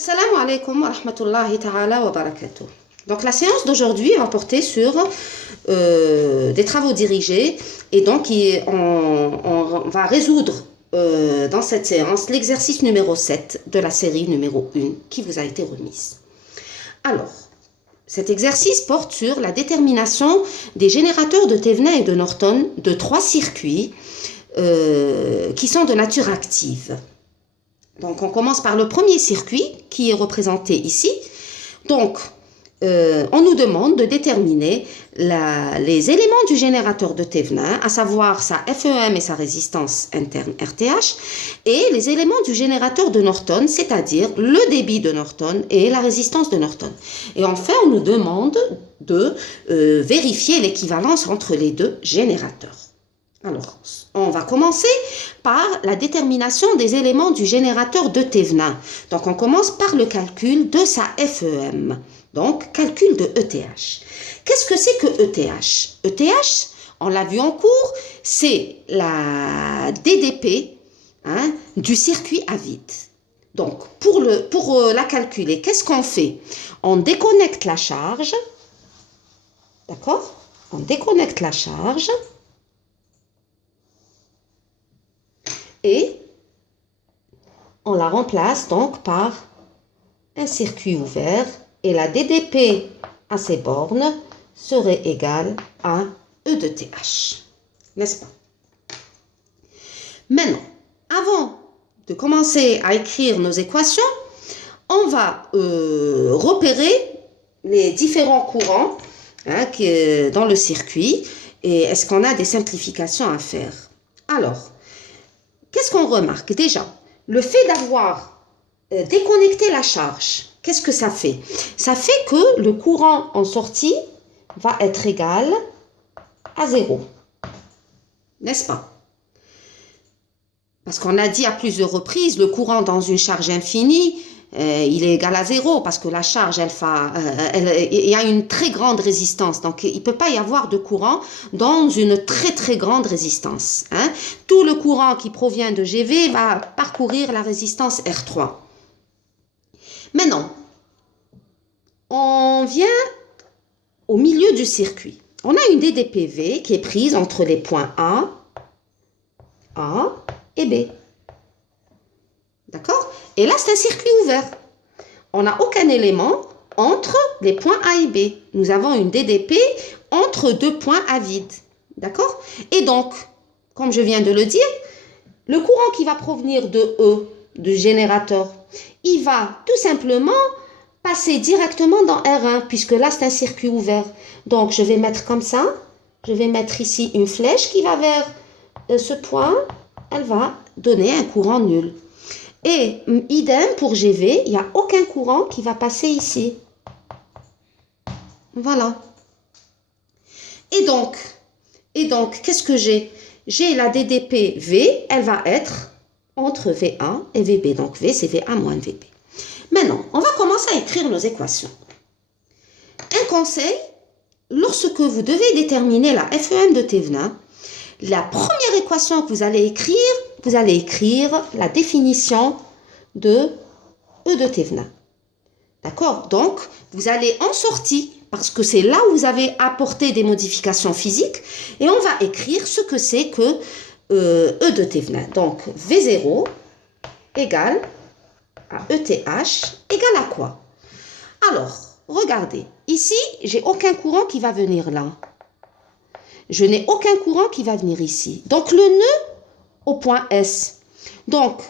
Assalamu alaikum wa rahmatullahi ta'ala wa barakatuh. Donc la séance d'aujourd'hui va porter sur des travaux dirigés et donc on va résoudre dans cette séance l'exercice numéro 7 de la série numéro 1 qui vous a été remise. Alors, cet exercice porte sur la détermination des générateurs de Thevenin et de Norton de 3 circuits qui sont de nature active. Donc, on commence par le premier circuit qui est représenté ici. Donc, on nous demande de déterminer les éléments du générateur de Thevenin, à savoir sa FEM et sa résistance interne RTH, et les éléments du générateur de Norton, c'est-à-dire le débit de Norton et la résistance de Norton. Et enfin, on nous demande de vérifier l'équivalence entre les deux générateurs. Alors, on va commencer par la détermination des éléments du générateur de Thevenin. Donc, on commence par le calcul de sa FEM. Donc, calcul de ETH. Qu'est-ce que c'est que ETH? ETH, on l'a vu en cours, c'est la DDP du circuit à vide. Donc, pour la calculer, qu'est-ce qu'on fait? On déconnecte la charge. D'accord? On déconnecte la charge. Et on la remplace donc par un circuit ouvert et la DDP à ces bornes serait égale à E de TH. N'est-ce pas? Maintenant, avant de commencer à écrire nos équations, on va repérer les différents courants dans le circuit et est-ce qu'on a des simplifications à faire? Alors, qu'est-ce qu'on remarque? Déjà, le fait d'avoir déconnecté la charge, qu'est-ce que ça fait? Ça fait que le courant en sortie va être égal à 0. N'est-ce pas? Parce qu'on a dit à plusieurs reprises, le courant dans une charge infinie, il est égal à 0 parce que la charge, il y a une très grande résistance. Donc, il ne peut pas y avoir de courant dans une très très grande résistance. Tout le courant qui provient de GV va parcourir la résistance R3. Maintenant, on vient au milieu du circuit. On a une DDPV qui est prise entre les points A et B. D'accord? Et là, c'est un circuit ouvert. On n'a aucun élément entre les points A et B. Nous avons une DDP entre deux points à vide. D'accord? Et donc, comme je viens de le dire, le courant qui va provenir de E, du générateur, il va tout simplement passer directement dans R1, puisque là, c'est un circuit ouvert. Donc, je vais mettre comme ça. Je vais mettre ici une flèche qui va vers ce point. Elle va donner un courant nul. Et idem pour GV, il n'y a aucun courant qui va passer ici. Voilà. Et donc qu'est-ce que j'ai? J'ai la DDP V, elle va être entre V1 et VB. Donc V, c'est VA moins VB. Maintenant, on va commencer à écrire nos équations. Un conseil, lorsque vous devez déterminer la FEM de Thevenin, la première équation que vous allez écrire la définition de E de Thevenin. D'accord? Donc, vous allez en sortie, parce que c'est là où vous avez apporté des modifications physiques, et on va écrire ce que c'est que E de Thevenin. Donc, V0 égale à ETH égale à quoi? Alors, regardez, ici, j'ai aucun courant qui va venir là. Je n'ai aucun courant qui va venir ici. Donc, le nœud au point S. Donc,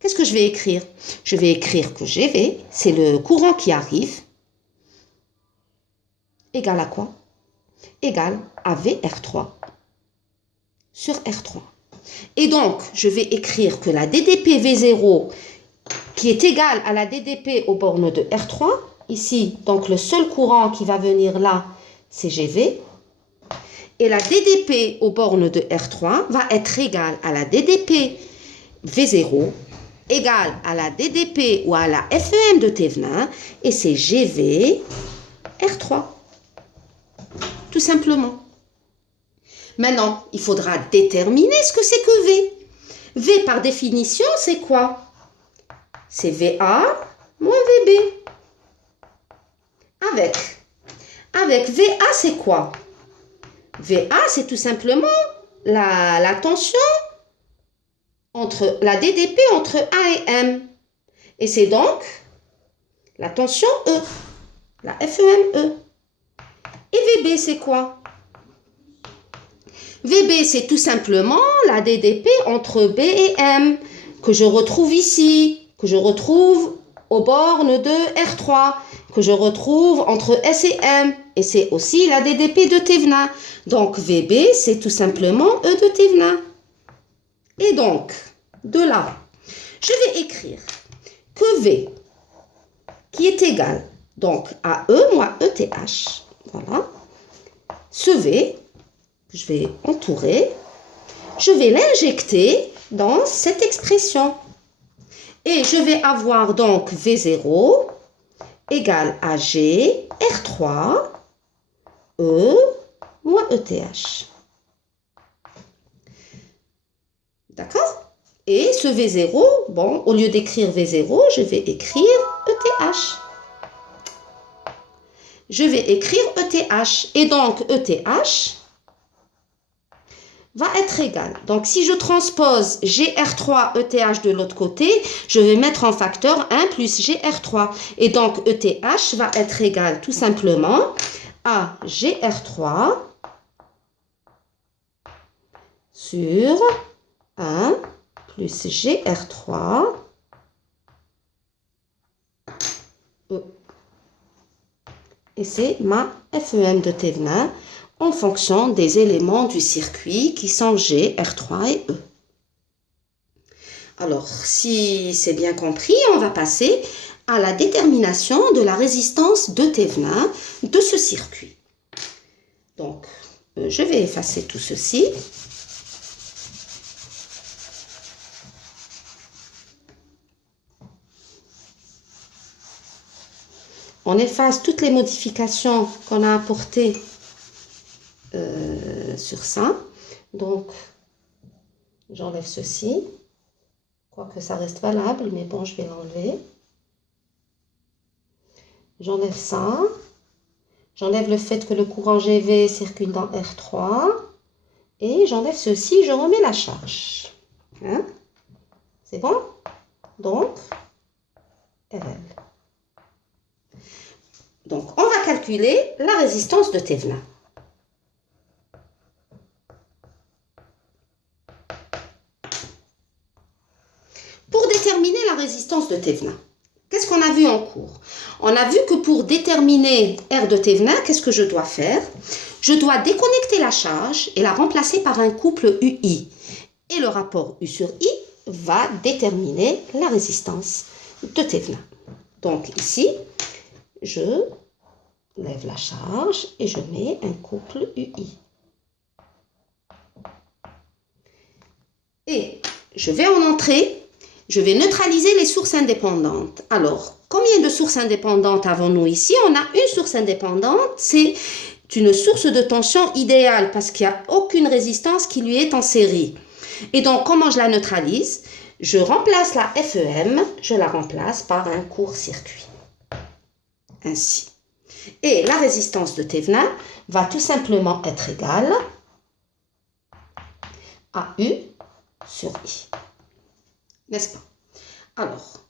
qu'est-ce que je vais écrire? Je vais écrire que GV, c'est le courant qui arrive, égal à quoi? Égal à VR3 sur R3. Et donc, je vais écrire que la DDP V0, qui est égale à la DDP aux bornes de R3, ici, donc le seul courant qui va venir là, c'est GV. Et la DDP aux bornes de R3 va être égale à la DDP V0 égale à la DDP ou à la FEM de Thevenin et c'est GV R3. Tout simplement. Maintenant, il faudra déterminer ce que c'est que V. V par définition, c'est quoi? C'est VA moins VB. Avec VA, c'est quoi? VA, c'est tout simplement la tension entre la DDP entre A et M. Et c'est donc la tension E, la FEME. Et VB, c'est quoi? VB, c'est tout simplement la DDP entre B et M, que je retrouve ici, que je retrouve aux bornes de R3, que je retrouve entre S et M. Et c'est aussi la DDP de Thévenin. Donc, VB, c'est tout simplement E de Thévenin. Et donc, de là, je vais écrire que V, qui est égal donc à E moins ETH, voilà, ce V, que je vais entourer, je vais l'injecter dans cette expression. Et je vais avoir donc V0 égale à G R3 E moins ETH. D'accord? Et ce V0, bon, au lieu d'écrire V0, je vais écrire ETH. Je vais écrire ETH. Et donc, ETH va être égal. Donc, si je transpose GR3 ETH de l'autre côté, je vais mettre en facteur 1 plus GR3. Et donc, ETH va être égal tout simplement à GR3 sur 1 plus GR3 E. Et c'est ma FEM de Thévenin en fonction des éléments du circuit qui sont G, R3 et E. Alors, si c'est bien compris, on va passer à la détermination de la résistance de Thévenin de ce circuit. Donc, je vais effacer tout ceci. On efface toutes les modifications qu'on a apportées sur ça. Donc, j'enlève ceci. Quoique ça reste valable, mais bon, je vais l'enlever. J'enlève ça. J'enlève le fait que le courant GV circule dans R3. Et j'enlève ceci, je remets la charge. Hein? C'est bon? Donc, RL. Donc, on va calculer la résistance de Thévenin. Pour déterminer la résistance de Thévenin, qu'est-ce qu'on a vu en cours? On a vu que pour déterminer R de Thévenin, qu'est-ce que je dois faire? Je dois déconnecter la charge et la remplacer par un couple UI. Et le rapport U sur I va déterminer la résistance de Thévenin. Donc ici, je lève la charge et je mets un couple UI. Et je vais en entrée, je vais neutraliser les sources indépendantes. Alors, combien de sources indépendantes avons-nous ici? On a une source indépendante, c'est une source de tension idéale parce qu'il n'y a aucune résistance qui lui est en série. Et donc, comment je la neutralise? Je remplace la FEM, je la remplace par un court-circuit. Ainsi. Et la résistance de Thévenin va tout simplement être égale à U sur I. N'est-ce pas? Alors,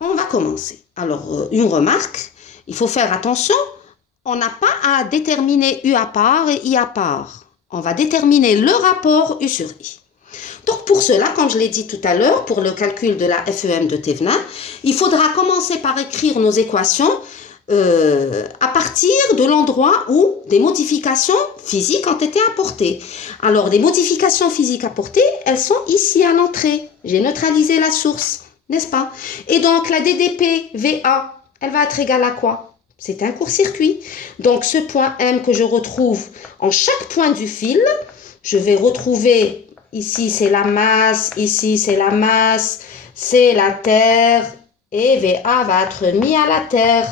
on va commencer. Alors, une remarque, il faut faire attention, on n'a pas à déterminer U à part et I à part. On va déterminer le rapport U sur I. Donc, pour cela, comme je l'ai dit tout à l'heure, pour le calcul de la FEM de Thévenin, il faudra commencer par écrire nos équations à partir de l'endroit où des modifications physiques ont été apportées. Alors, les modifications physiques apportées, elles sont ici à l'entrée. J'ai neutralisé la source, n'est-ce pas? Et donc, la DDP VA, elle va être égale à quoi? C'est un court-circuit. Donc, ce point M que je retrouve en chaque point du fil, je vais retrouver, ici c'est la masse, ici c'est la masse, c'est la terre, et VA va être mis à la terre.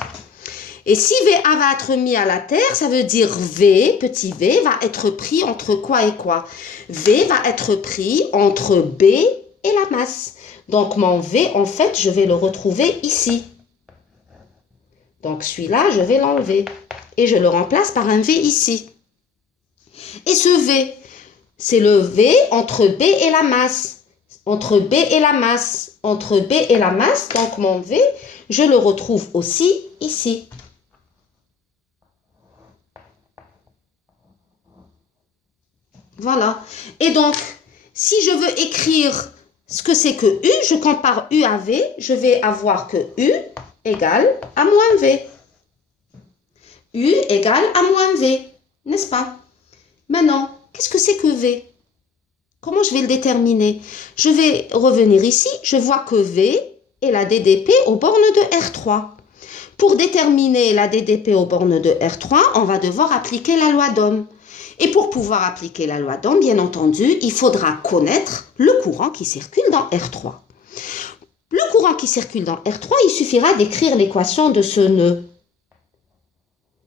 Et si VA va être mis à la terre, ça veut dire V, petit v, va être pris entre quoi et quoi? V va être pris entre B et la masse. Donc, mon V, en fait, je vais le retrouver ici. Donc, celui-là, je vais l'enlever. Et je le remplace par un V ici. Et ce V, c'est le V entre B et la masse. Entre B et la masse. Entre B et la masse, donc mon V, je le retrouve aussi ici. Voilà. Et donc, si je veux écrire ce que c'est que U, je compare U à V, je vais avoir que U égale à moins V. U égale à moins V, n'est-ce pas? Maintenant, qu'est-ce que c'est que V? Comment je vais le déterminer? Je vais revenir ici, je vois que V est la DDP aux bornes de R3. Pour déterminer la DDP aux bornes de R3, on va devoir appliquer la loi d'Ohm. Et pour pouvoir appliquer la loi d'Ohm, bien entendu, il faudra connaître le courant qui circule dans R3. Le courant qui circule dans R3, il suffira d'écrire l'équation de ce nœud.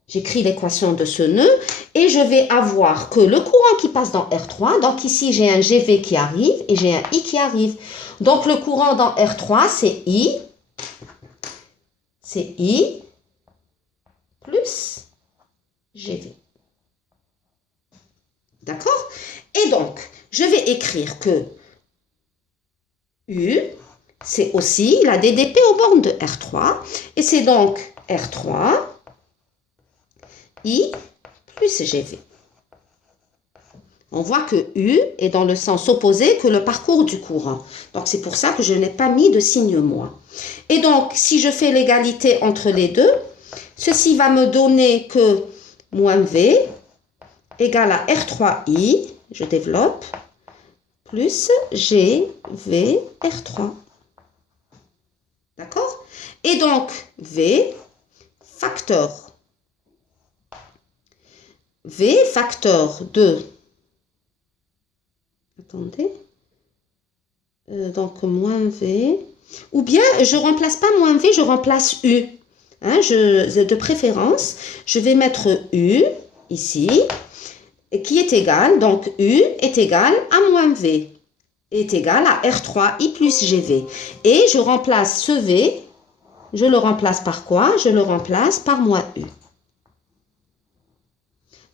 J'écris l'équation de ce nœud et je vais avoir que le courant qui passe dans R3, donc ici j'ai un GV qui arrive et j'ai un I qui arrive. Donc le courant dans R3, c'est I plus GV. D'accord? Et donc, je vais écrire que U, c'est aussi la DDP aux bornes de R3. Et c'est donc R3, I plus GV. On voit que U est dans le sens opposé que le parcours du courant. Donc, c'est pour ça que je n'ai pas mis de signe moins. Et donc, si je fais l'égalité entre les deux, ceci va me donner que moins V égale à R3I, je développe, plus GV R3. D'accord? Et donc, V facteur de... Attendez. Donc, moins V. Ou bien, je ne remplace pas moins V, je remplace U. Hein, de préférence, je vais mettre U ici, qui est égal, donc U est égal à moins V, est égal à R3I plus GV. Et je remplace ce V, je le remplace par quoi? Je le remplace par moins U.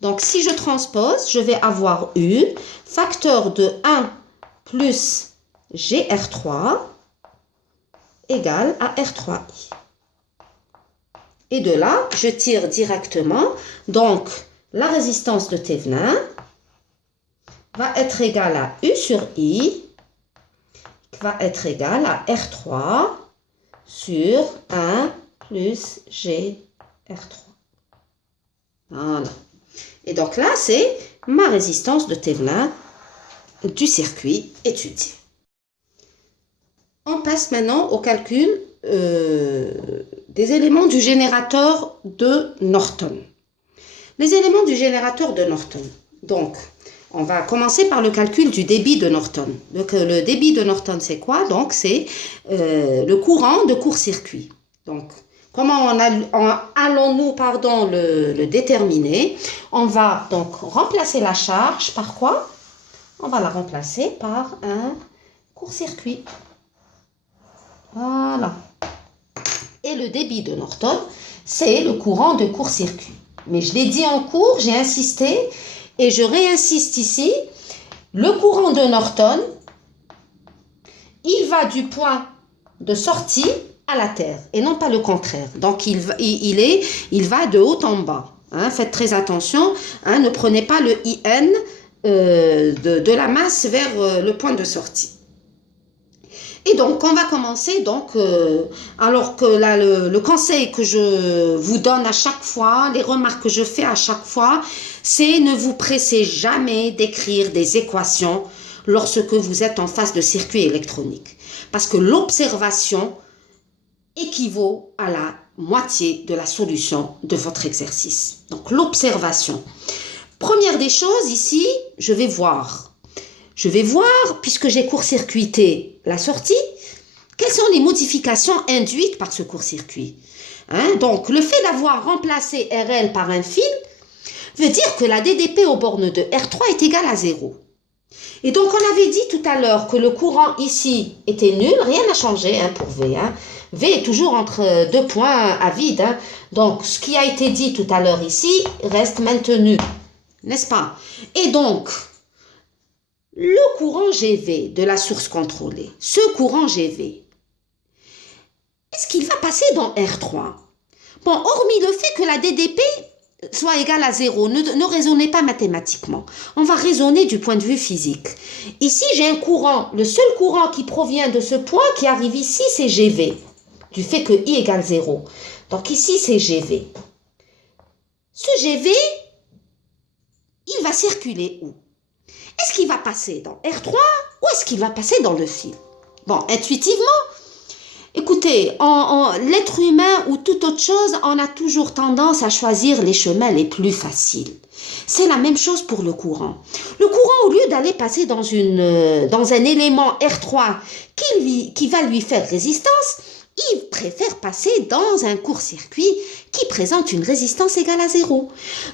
Donc, si je transpose, je vais avoir U, facteur de 1 plus GR3 égale à R3I. Et de là, je tire directement, donc, la résistance de Thévenin va être égale à U sur I, qui va être égale à R3 sur 1 plus GR3. Voilà. Et donc là, c'est ma résistance de Thévenin du circuit étudié. On passe maintenant au calcul des éléments du générateur de Norton. Les éléments du générateur de Norton. Donc, on va commencer par le calcul du débit de Norton. Donc, le débit de Norton, c'est quoi? Donc, c'est le courant de court-circuit. Donc, comment allons-nous le déterminer? On va donc remplacer la charge par quoi? On va la remplacer par un court-circuit. Voilà. Et le débit de Norton, c'est le courant de court-circuit. Mais je l'ai dit en cours, j'ai insisté et je réinsiste ici. Le courant de Norton, il va du point de sortie à la terre et non pas le contraire. Donc, il va de haut en bas. Hein, faites très attention. Hein, ne prenez pas le IN de la masse vers le point de sortie. Et donc, on va commencer, alors que là, le conseil que je vous donne à chaque fois, les remarques que je fais à chaque fois, c'est ne vous pressez jamais d'écrire des équations lorsque vous êtes en face de circuits électroniques. Parce que l'observation équivaut à la moitié de la solution de votre exercice. Donc, l'observation. Première des choses, ici, je vais voir, puisque j'ai court-circuité la sortie, quelles sont les modifications induites par ce court-circuit. Hein? Donc, le fait d'avoir remplacé RL par un fil veut dire que la DDP aux bornes de R3 est égale à 0. Et donc, on avait dit tout à l'heure que le courant ici était nul. Rien n'a changé pour V. V est toujours entre deux points à vide. Donc, ce qui a été dit tout à l'heure ici reste maintenu. N'est-ce pas? Et donc, le courant GV de la source contrôlée, ce courant GV, est-ce qu'il va passer dans R3? Bon, hormis le fait que la DDP soit égale à 0, ne raisonnez pas mathématiquement. On va raisonner du point de vue physique. Ici, j'ai un courant. Le seul courant qui provient de ce point qui arrive ici, c'est GV, du fait que I égale 0. Donc ici, c'est GV. Ce GV, il va circuler où? Est-ce qu'il va passer dans R3 ou est-ce qu'il va passer dans le fil? Bon, intuitivement, écoutez, l'être humain ou toute autre chose, on a toujours tendance à choisir les chemins les plus faciles. C'est la même chose pour le courant. Le courant, au lieu d'aller passer dans un élément R3 qui va lui faire résistance, il préfère passer dans un court-circuit qui présente une résistance égale à 0.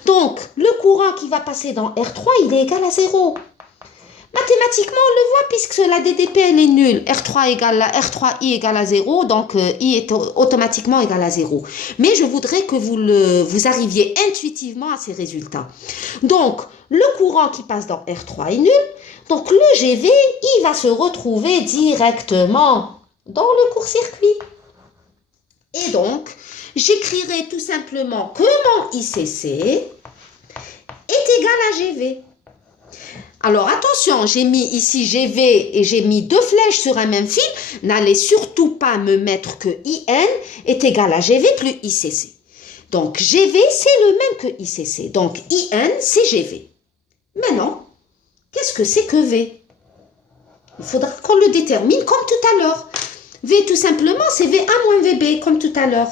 Donc, le courant qui va passer dans R3, il est égal à 0. Mathématiquement, on le voit puisque la DDP elle est nulle. R3I égale à 0, donc I est automatiquement égal à 0. Mais je voudrais que vous arriviez intuitivement à ces résultats. Donc, le courant qui passe dans R3 est nul. Donc, le GV, il va se retrouver directement dans le court-circuit. Et donc, j'écrirai tout simplement que mon ICC est égal à GV. Alors attention, j'ai mis ici GV et j'ai mis deux flèches sur un même fil. N'allez surtout pas me mettre que IN est égal à GV plus ICC. Donc GV, c'est le même que ICC. Donc IN, c'est GV. Maintenant, qu'est-ce que c'est que V? Il faudra qu'on le détermine comme tout à l'heure. V, tout simplement, c'est VA moins VB, comme tout à l'heure.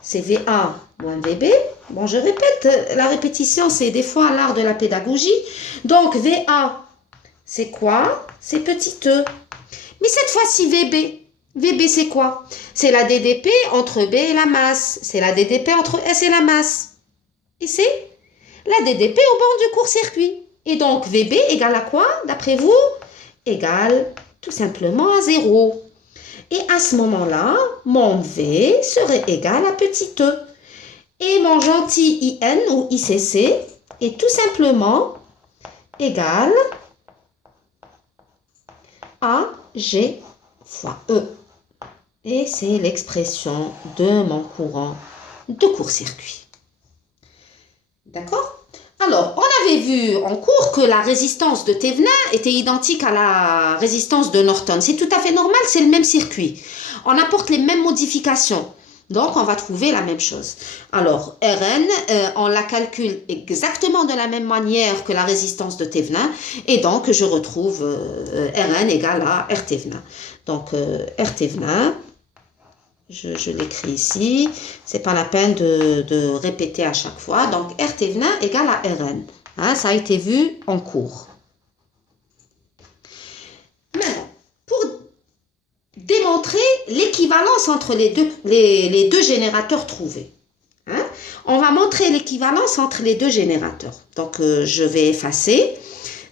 C'est VA moins VB. Bon, je répète, la répétition, c'est des fois l'art de la pédagogie. Donc, VA, c'est quoi? C'est petit e. Mais cette fois-ci, VB. VB, c'est quoi? C'est la DDP entre B et la masse. C'est la DDP entre S et la masse. Et c'est la DDP au bord du court-circuit. Et donc, VB égale à quoi, d'après vous? Égale tout simplement à 0. Et à ce moment-là, mon V serait égal à petit e. Et mon gentil IN ou ICC est tout simplement égal à G fois E. Et c'est l'expression de mon courant de court-circuit. D'accord? Alors, on avait vu en cours que la résistance de Thevenin était identique à la résistance de Norton. C'est tout à fait normal, c'est le même circuit. On apporte les mêmes modifications. Donc, on va trouver la même chose. Alors, Rn, on la calcule exactement de la même manière que la résistance de Thevenin. Et donc, je retrouve Rn égale à R Thevenin. Donc, R Thevenin, je l'écris ici. C'est pas la peine de répéter à chaque fois. Donc, R Thevenin égale à Rn. Hein, ça a été vu en cours. Maintenant, pour démontrer l'équivalence entre les deux générateurs trouvés. Hein? On va montrer l'équivalence entre les deux générateurs. Donc, je vais effacer.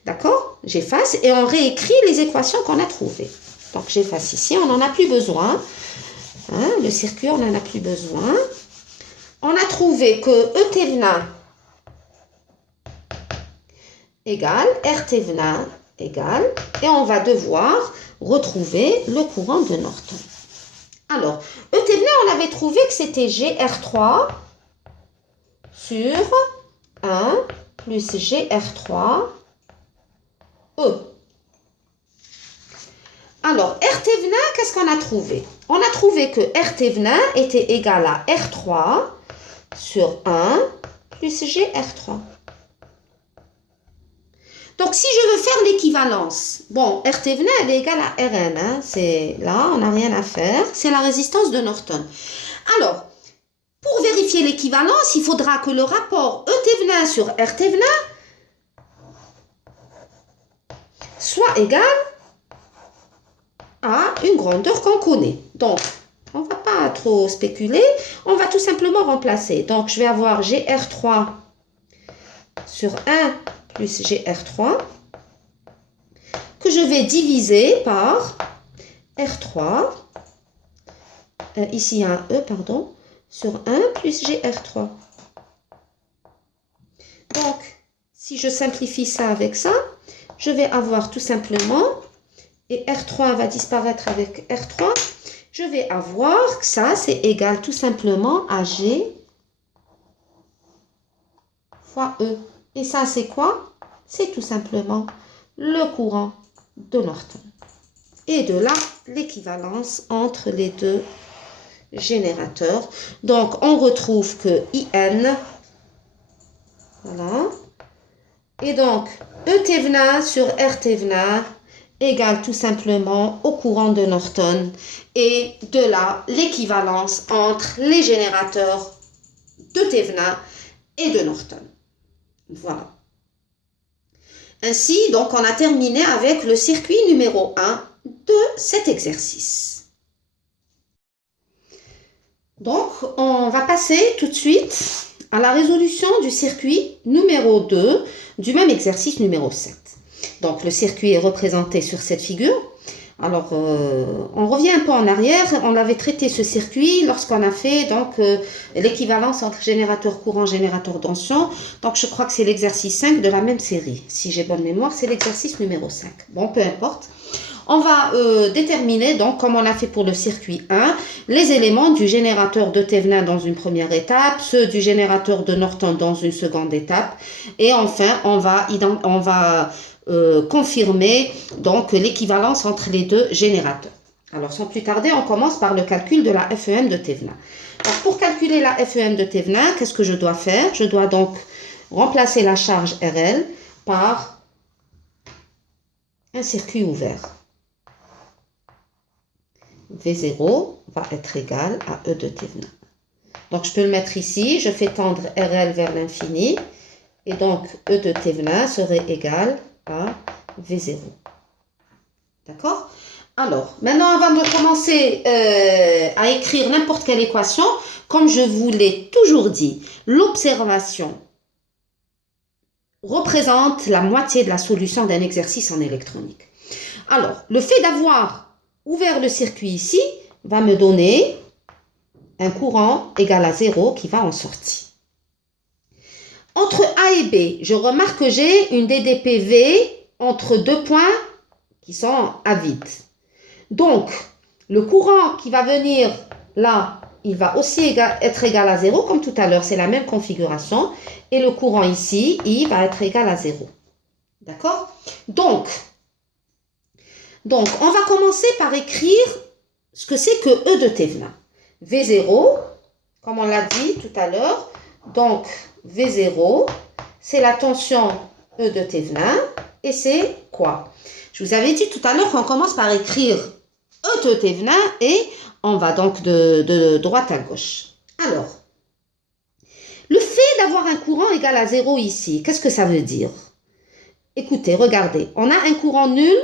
D'accord? J'efface et on réécrit les équations qu'on a trouvées. Donc, j'efface ici. On n'en a plus besoin. Hein? Le circuit, on n'en a plus besoin. On a trouvé que E Thevenin égale R Thevenin égale. Et on va devoir retrouver le courant de Norton. Alors, E Thevenin, on avait trouvé que c'était GR3 sur 1 plus GR3 E. Alors, R Thevenin, qu'est-ce qu'on a trouvé? On a trouvé que R Thevenin était égal à R3 sur 1 plus GR3. Donc, si je veux faire l'équivalence, bon, R Thevenin, elle est égale à Rn. Hein, c'est là, on n'a rien à faire. C'est la résistance de Norton. Alors, pour vérifier l'équivalence, il faudra que le rapport E Thevenin sur R Thevenin soit égal à une grandeur qu'on connaît. Donc, on ne va pas trop spéculer. On va tout simplement remplacer. Donc, je vais avoir GR3 sur 1 plus GR3 je vais diviser par R3, ici il y a un E, pardon, sur 1 plus GR3. Donc, si je simplifie ça avec ça, je vais avoir tout simplement, et R3 va disparaître avec R3, je vais avoir que ça, c'est égal tout simplement à G fois E. Et ça, c'est quoi? C'est tout simplement le courant de Norton. Et de là, l'équivalence entre les deux générateurs. Donc, on retrouve que IN, voilà, et donc E Thévenin sur R Thévenin égale tout simplement au courant de Norton. Et de là, l'équivalence entre les générateurs de Thévenin et de Norton. Voilà. Ainsi, donc, on a terminé avec le circuit numéro 1 de cet exercice. Donc, on va passer tout de suite à la résolution du circuit numéro 2 du même exercice numéro 7. Donc, le circuit est représenté sur cette figure. Alors, on revient un peu en arrière. On avait traité ce circuit lorsqu'on a fait donc l'équivalence entre générateur courant, générateur tension. Donc, je crois que c'est l'exercice 5 de la même série. Si j'ai bonne mémoire, c'est l'exercice numéro 5. Bon, peu importe. On va déterminer, donc, comme on a fait pour le circuit 1, les éléments du générateur de Thévenin dans une première étape, ceux du générateur de Norton dans une seconde étape. Et enfin, on va confirmer donc l'équivalence entre les deux générateurs. Alors, sans plus tarder, on commence par le calcul de la FEM de Thévenin. Donc, pour calculer la FEM de Thévenin, qu'est-ce que je dois faire? Je dois donc remplacer la charge RL par un circuit ouvert. V0 va être égal à E de Thévenin. Donc, je peux le mettre ici. Je fais tendre RL vers l'infini. Et donc, E de Thévenin serait égal à V0. D'accord? Alors, maintenant, avant de commencer à écrire n'importe quelle équation, comme je vous l'ai toujours dit, l'observation représente la moitié de la solution d'un exercice en électronique. Alors, le fait d'avoir ouvert le circuit ici va me donner un courant égal à 0 qui va en sortie. Entre A et B, je remarque que j'ai une DDPV entre deux points qui sont à vide. Donc, le courant qui va venir là, il va aussi être égal à 0, comme tout à l'heure, c'est la même configuration. Et le courant ici, il va être égal à 0. D'accord? Donc, on va commencer par écrire ce que c'est que E de Thévenin. V0, comme on l'a dit tout à l'heure, donc V0, c'est la tension E de Thévenin, et c'est quoi? Je vous avais dit tout à l'heure qu'on commence par écrire E de Thévenin, et on va donc de droite à gauche. Alors, le fait d'avoir un courant égal à 0 ici, qu'est-ce que ça veut dire? Écoutez, regardez, on a un courant nul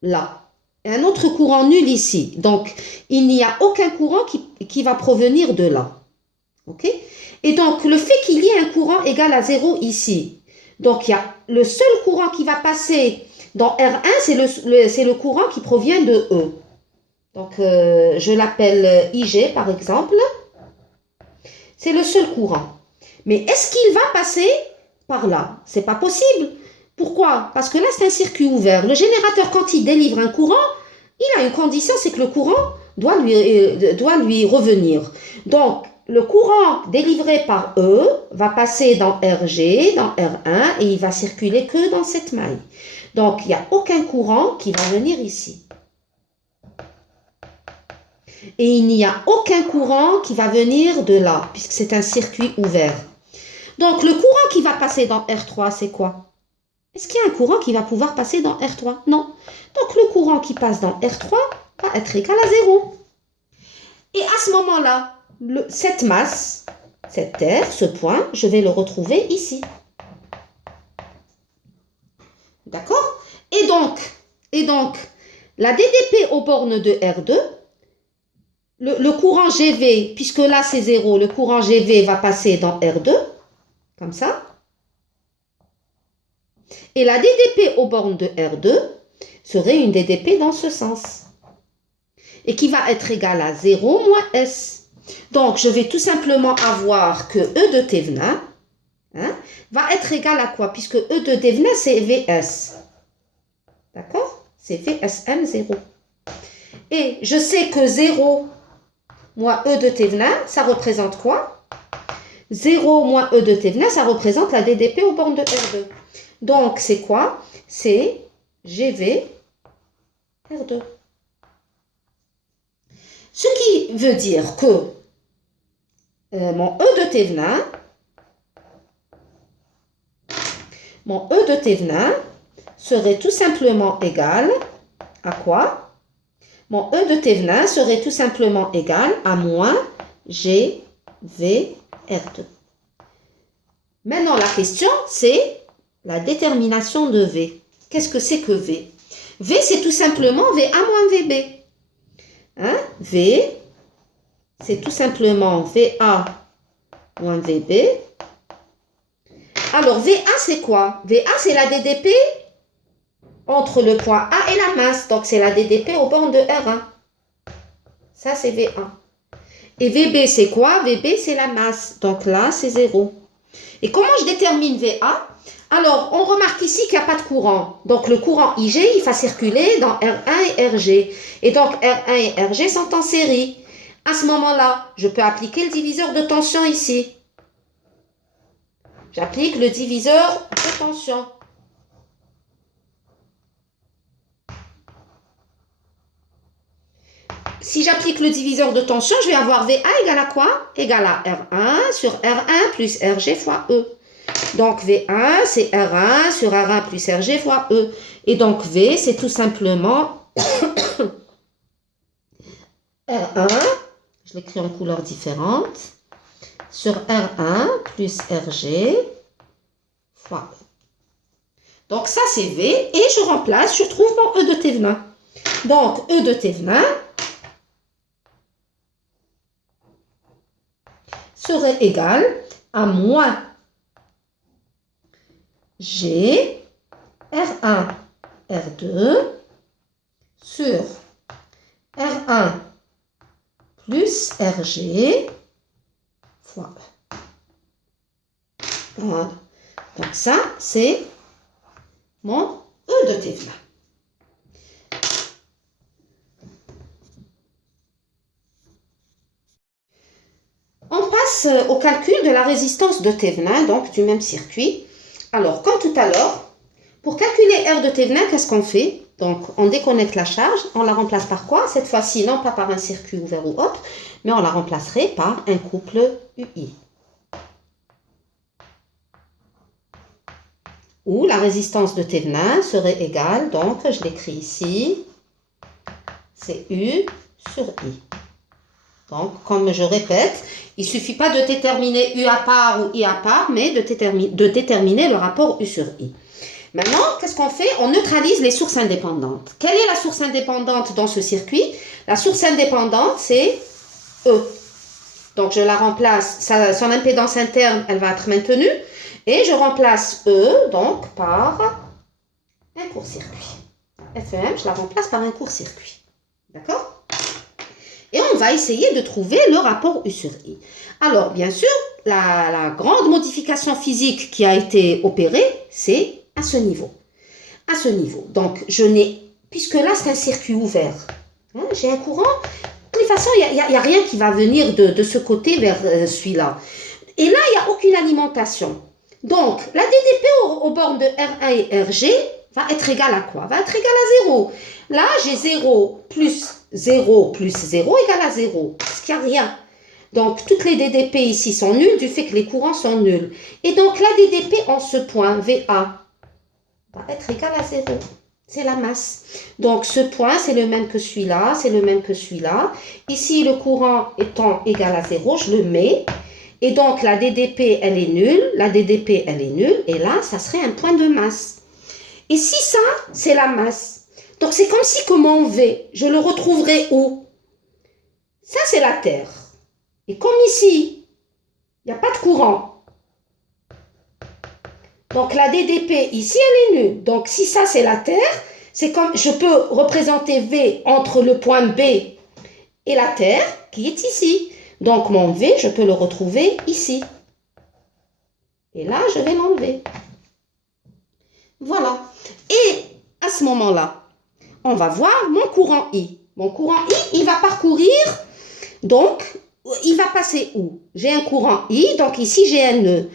là, et un autre courant nul ici. Donc, il n'y a aucun courant qui va provenir de là. OK? Et donc, le fait qu'il y ait un courant égal à 0 ici, donc il y a le seul courant qui va passer dans R1, c'est le courant qui provient de E. Donc, je l'appelle IG par exemple. C'est le seul courant. Mais est-ce qu'il va passer par là? C'est pas possible. Pourquoi? Parce que là, c'est un circuit ouvert. Le générateur, quand il délivre un courant, il a une condition, c'est que le courant doit lui revenir. Donc, le courant délivré par E va passer dans RG, dans R1, et il va circuler que dans cette maille. Donc, il n'y a aucun courant qui va venir ici. Et il n'y a aucun courant qui va venir de là, puisque c'est un circuit ouvert. Donc, le courant qui va passer dans R3, c'est quoi? Est-ce qu'il y a un courant qui va pouvoir passer dans R3? Non. Donc, le courant qui passe dans R3 va être égal à 0. Et à ce moment-là, cette masse, cette terre, ce point, je vais le retrouver ici. D'accord? Et donc, la DDP aux bornes de R2, le courant GV, puisque là c'est 0, le courant GV va passer dans R2, comme ça. Et la DDP aux bornes de R2, serait une DDP dans ce sens. Et qui va être égale à 0 moins S. Donc, je vais tout simplement avoir que E de Thévenin va être égal à quoi? Puisque E de Thévenin, c'est VS. D'accord? C'est VSM 0. Et je sais que 0 moins E de Thévenin, ça représente quoi? 0 moins E de Thévenin, ça représente la DDP aux bornes de R2. Donc, c'est quoi? C'est GV R2. Ce qui veut dire que mon E de Thévenin serait tout simplement égal à quoi? Mon E de Thévenin serait tout simplement égal à moins GV R2. Maintenant, la question, c'est la détermination de V. Qu'est-ce que c'est que V? V, c'est tout simplement VA moins VB. V, c'est tout simplement VA moins VB. Alors, VA, c'est quoi? VA, c'est la DDP entre le point A et la masse. Donc, c'est la DDP au bornes de R1. Ça, c'est VA. Et VB, c'est quoi? VB, c'est la masse. Donc là, c'est 0. Et comment je détermine VA? Alors, on remarque ici qu'il n'y a pas de courant. Donc, le courant IG, il va circuler dans R1 et RG. Et donc, R1 et RG sont en série. À ce moment-là, je peux appliquer le diviseur de tension ici. J'applique le diviseur de tension. Si j'applique le diviseur de tension, je vais avoir VA égale à quoi? Égale à R1 sur R1 plus RG fois E. Donc, V1, c'est R1 sur R1 plus RG fois E. Et donc, V, c'est tout simplement R1, je l'écris en couleurs différentes, sur R1 plus RG fois E. Donc, ça, c'est V. Et je remplace, je trouve mon E de Thévenin. Donc, E de Thévenin serait égal à moins G R1 R2 sur R1 plus RG fois E. Voilà. Donc ça, c'est mon E de Thévenin. On passe au calcul de la résistance de Thévenin, donc du même circuit. Alors, comme tout à l'heure, pour calculer R de Thévenin, qu'est-ce qu'on fait? Donc, on déconnecte la charge, on la remplace par quoi? Cette fois-ci, non pas par un circuit ouvert ou autre, mais on la remplacerait par un couple UI. Où la résistance de Thévenin serait égale, donc je l'écris ici, c'est U sur I. Donc, comme je répète, il ne suffit pas de déterminer U à part ou I à part, mais de déterminer le rapport U sur I. Maintenant, qu'est-ce qu'on fait? On neutralise les sources indépendantes. Quelle est la source indépendante dans ce circuit? La source indépendante, c'est E. Donc, je la remplace, son impédance interne, elle va être maintenue. Et je remplace E, donc, par un court-circuit. FEM, je la remplace par un court-circuit. D'accord? Et on va essayer de trouver le rapport U sur I. Alors, bien sûr, la grande modification physique qui a été opérée, c'est à ce niveau. À ce niveau. Donc, puisque là, c'est un circuit ouvert, j'ai un courant. De toute façon, il n'y a rien qui va venir de ce côté vers celui-là. Et là, il n'y a aucune alimentation. Donc, la DDP aux bornes de R1 et RG va être égale à quoi? Va être égale à 0. Là, j'ai 0 plus 0 égale à 0. Parce qu'il n'y a rien. Donc, toutes les DDP ici sont nulles du fait que les courants sont nuls. Et donc, la DDP en ce point, VA, va être égale à 0. C'est la masse. Donc, ce point, c'est le même que celui-là, c'est le même que celui-là. Ici, le courant étant égal à 0, je le mets. Et donc, la DDP, elle est nulle. La DDP, elle est nulle. Et là, ça serait un point de masse. Et si ça, c'est la masse. Donc, c'est comme si que mon V, je le retrouverai où? Ça, c'est la Terre. Et comme ici, il n'y a pas de courant. Donc, la DDP, ici, elle est nulle. Donc, si ça, c'est la Terre, C'est comme, je peux représenter V entre le point B et la Terre qui est ici. Donc mon V, je peux le retrouver ici. Et là, je vais l'enlever. Voilà. Et à ce moment-là, on va voir mon courant I. Mon courant I, il va parcourir, donc, il va passer où? J'ai un courant I, donc ici j'ai un nœud.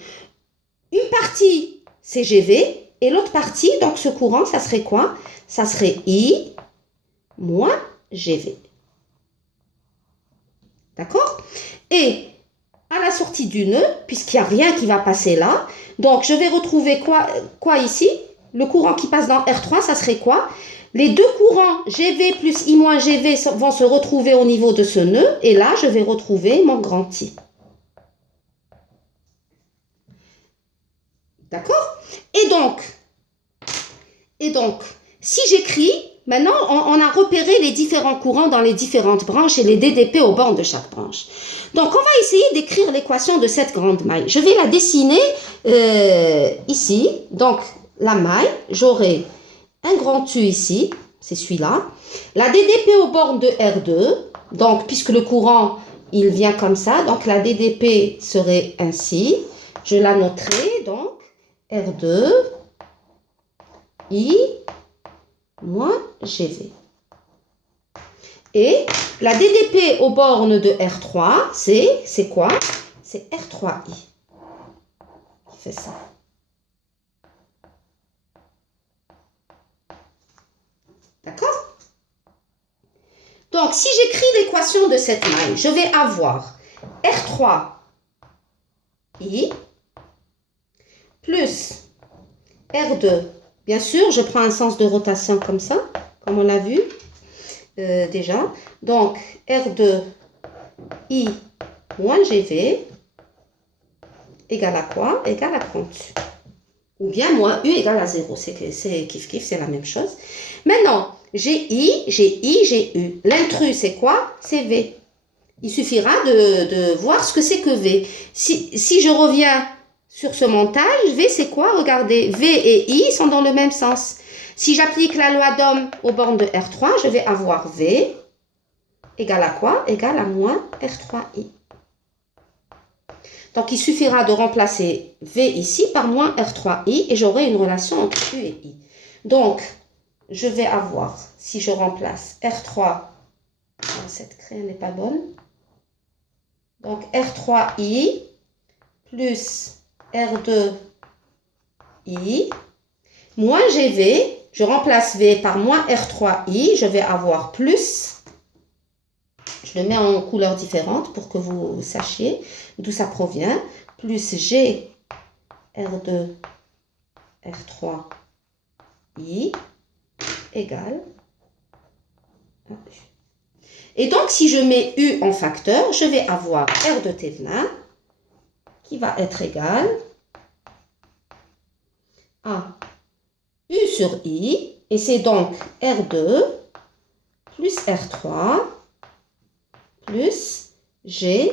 Une partie, c'est GV, et l'autre partie, donc ce courant, ça serait quoi? Ça serait I moins GV. D'accord? Et à la sortie du nœud, puisqu'il n'y a rien qui va passer là, donc je vais retrouver quoi ici? Le courant qui passe dans R3, ça serait quoi? Les deux courants GV plus I moins GV vont se retrouver au niveau de ce nœud, et là, je vais retrouver mon grand I. D'accord? Et donc, si j'écris, maintenant, on a repéré les différents courants dans les différentes branches et les DDP au bord de chaque branche. Donc, on va essayer d'écrire l'équation de cette grande maille. Je vais la dessiner ici. Donc, la maille, j'aurai un grand U ici, c'est celui-là. La DDP au bord de R2, donc, puisque le courant, il vient comme ça, donc la DDP serait ainsi. Je la noterai, donc, R2, I, moins GV. Et la DDP aux bornes de R3, c'est quoi? C'est R3I. Qui fait ça. D'accord? Donc, si j'écris l'équation de cette maille, je vais avoir R3I plus R2. Bien sûr, je prends un sens de rotation comme ça, comme on l'a vu déjà. Donc, R2I moins GV égale à quoi? Égale à 30. Ou bien moins U égale à 0. C'est kiff-kiff, c'est la même chose. Maintenant, j'ai I, j'ai U. L'intrus, c'est quoi? C'est V. Il suffira de voir ce que c'est que V. Si je reviens sur ce montage, V, c'est quoi? Regardez, V et I sont dans le même sens. Si j'applique la loi d'Ohm aux bornes de R3, je vais avoir V égale à quoi? Égale à moins R3I. Donc, il suffira de remplacer V ici par moins R3I et j'aurai une relation entre U et I. Donc, je vais avoir, si je remplace R3, cette craie n'est pas bonne. Donc, R3I plus R2I moins GV, je remplace V par moins R3I, je vais avoir plus, je le mets en couleur différente pour que vous sachiez d'où ça provient, plus G R2 R3I égale à U. Et donc, si je mets U en facteur, je vais avoir R de Thévenin qui va être égal à U sur I, et c'est donc R2 plus R3 plus G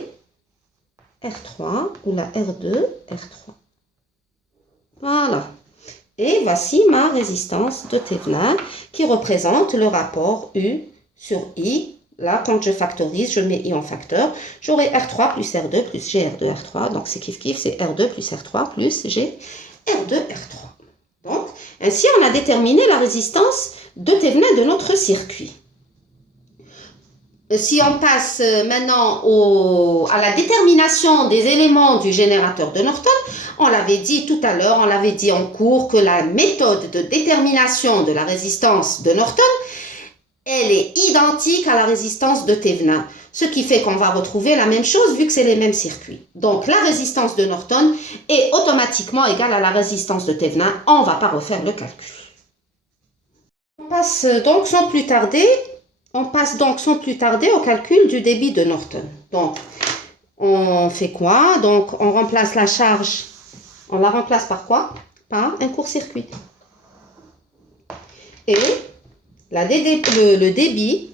R3, ou la R2, R3. Voilà. Et voici ma résistance de Thévenin qui représente le rapport U sur I. Là, quand je factorise, je mets I en facteur. J'aurai R3 plus R2 plus GR2 R3. Donc, c'est kiff-kiff, c'est R2 plus R3 plus GR2 R3. Donc, ainsi, on a déterminé la résistance de Thévenin de notre circuit. Si on passe maintenant à la détermination des éléments du générateur de Norton, on l'avait dit tout à l'heure, on l'avait dit en cours que la méthode de détermination de la résistance de Norton, elle est identique à la résistance de Thévenin. Ce qui fait qu'on va retrouver la même chose vu que c'est les mêmes circuits. Donc la résistance de Norton est automatiquement égale à la résistance de Thévenin. On ne va pas refaire le calcul. On passe donc sans plus tarder au calcul du débit de Norton. Donc, on fait quoi? Donc, on remplace la charge, on la remplace par quoi? Par un court-circuit. Et le débit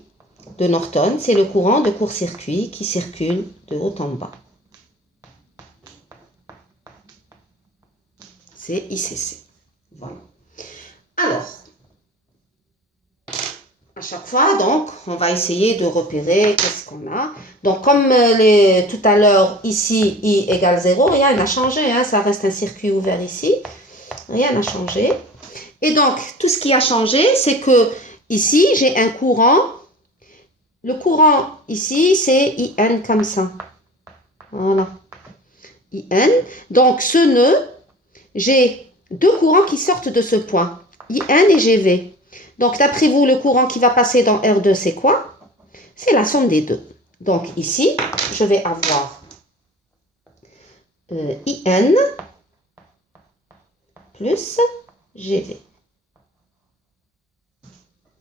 de Norton, c'est le courant de court-circuit qui circule de haut en bas. C'est ICC. Voilà. Alors, chaque fois, donc, on va essayer de repérer qu'est-ce qu'on a. Donc, comme tout à l'heure, ici, I égale 0, rien n'a changé, hein, ça reste un circuit ouvert ici. Rien n'a changé. Et donc, tout ce qui a changé, c'est que ici, j'ai un courant. Le courant ici, c'est IN comme ça. Voilà. IN. Donc, ce nœud, j'ai deux courants qui sortent de ce point. IN et GV. Donc, d'après vous, le courant qui va passer dans R2, c'est quoi? C'est la somme des deux. Donc, ici, je vais avoir IN plus GV.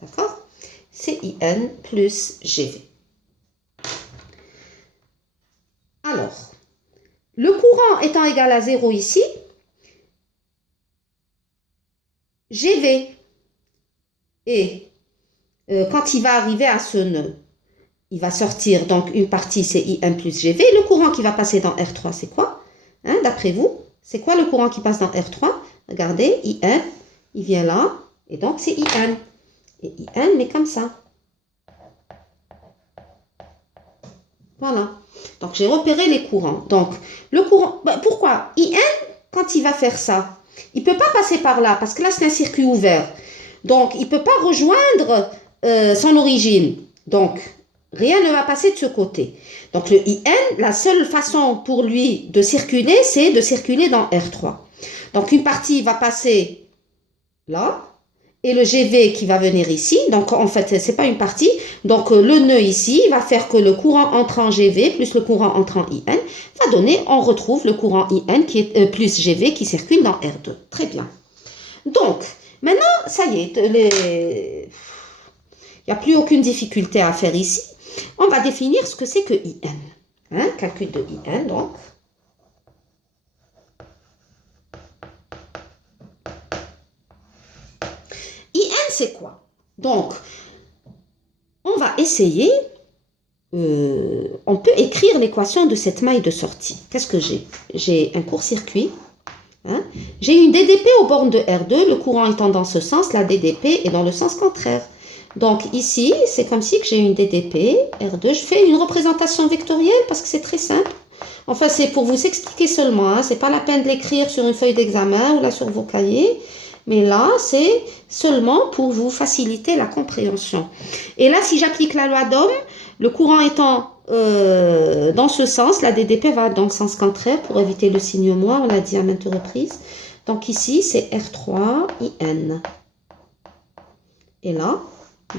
D'accord? C'est IN plus GV. Alors, le courant étant égal à 0 ici, GV, et quand il va arriver à ce nœud, il va sortir, donc une partie c'est IN plus GV. Le courant qui va passer dans R3, c'est quoi? Hein, d'après vous, c'est quoi le courant qui passe dans R3? Regardez, IN, il vient là, et donc c'est IN. Et IN, mais comme ça. Voilà. Donc j'ai repéré les courants. Donc le courant, pourquoi? IN, quand il va faire ça, il ne peut pas passer par là, parce que là c'est un circuit ouvert. Donc il ne peut pas rejoindre son origine. Donc rien ne va passer de ce côté. Donc le IN, la seule façon pour lui de circuler, c'est de circuler dans R3. Donc une partie va passer là, et le GV qui va venir ici. Donc en fait, ce n'est pas une partie. Donc le nœud ici va faire que le courant entrant GV plus le courant entrant IN va donner, on retrouve le courant IN qui est plus GV qui circule dans R2. Très bien. Donc, maintenant, ça y est, il n'y a plus aucune difficulté à faire ici. On va définir ce que c'est que IN. Hein, calcul de IN, donc. IN, c'est quoi? Donc, on va essayer, on peut écrire l'équation de cette maille de sortie. Qu'est-ce que j'ai? J'ai un court-circuit. Hein? J'ai une DDP aux bornes de R2, le courant étant dans ce sens, la DDP est dans le sens contraire. Donc ici, c'est comme si j'ai une DDP, R2, je fais une représentation vectorielle parce que c'est très simple. Enfin, c'est pour vous expliquer seulement, hein? C'est pas la peine de l'écrire sur une feuille d'examen ou là sur vos cahiers. Mais là, c'est seulement pour vous faciliter la compréhension. Et là, si j'applique la loi d'Ohm, le courant étant dans ce sens, la DDP va dans le sens contraire pour éviter le signe moins, on l'a dit à maintes reprises. Donc ici, c'est R3 IN. Et là,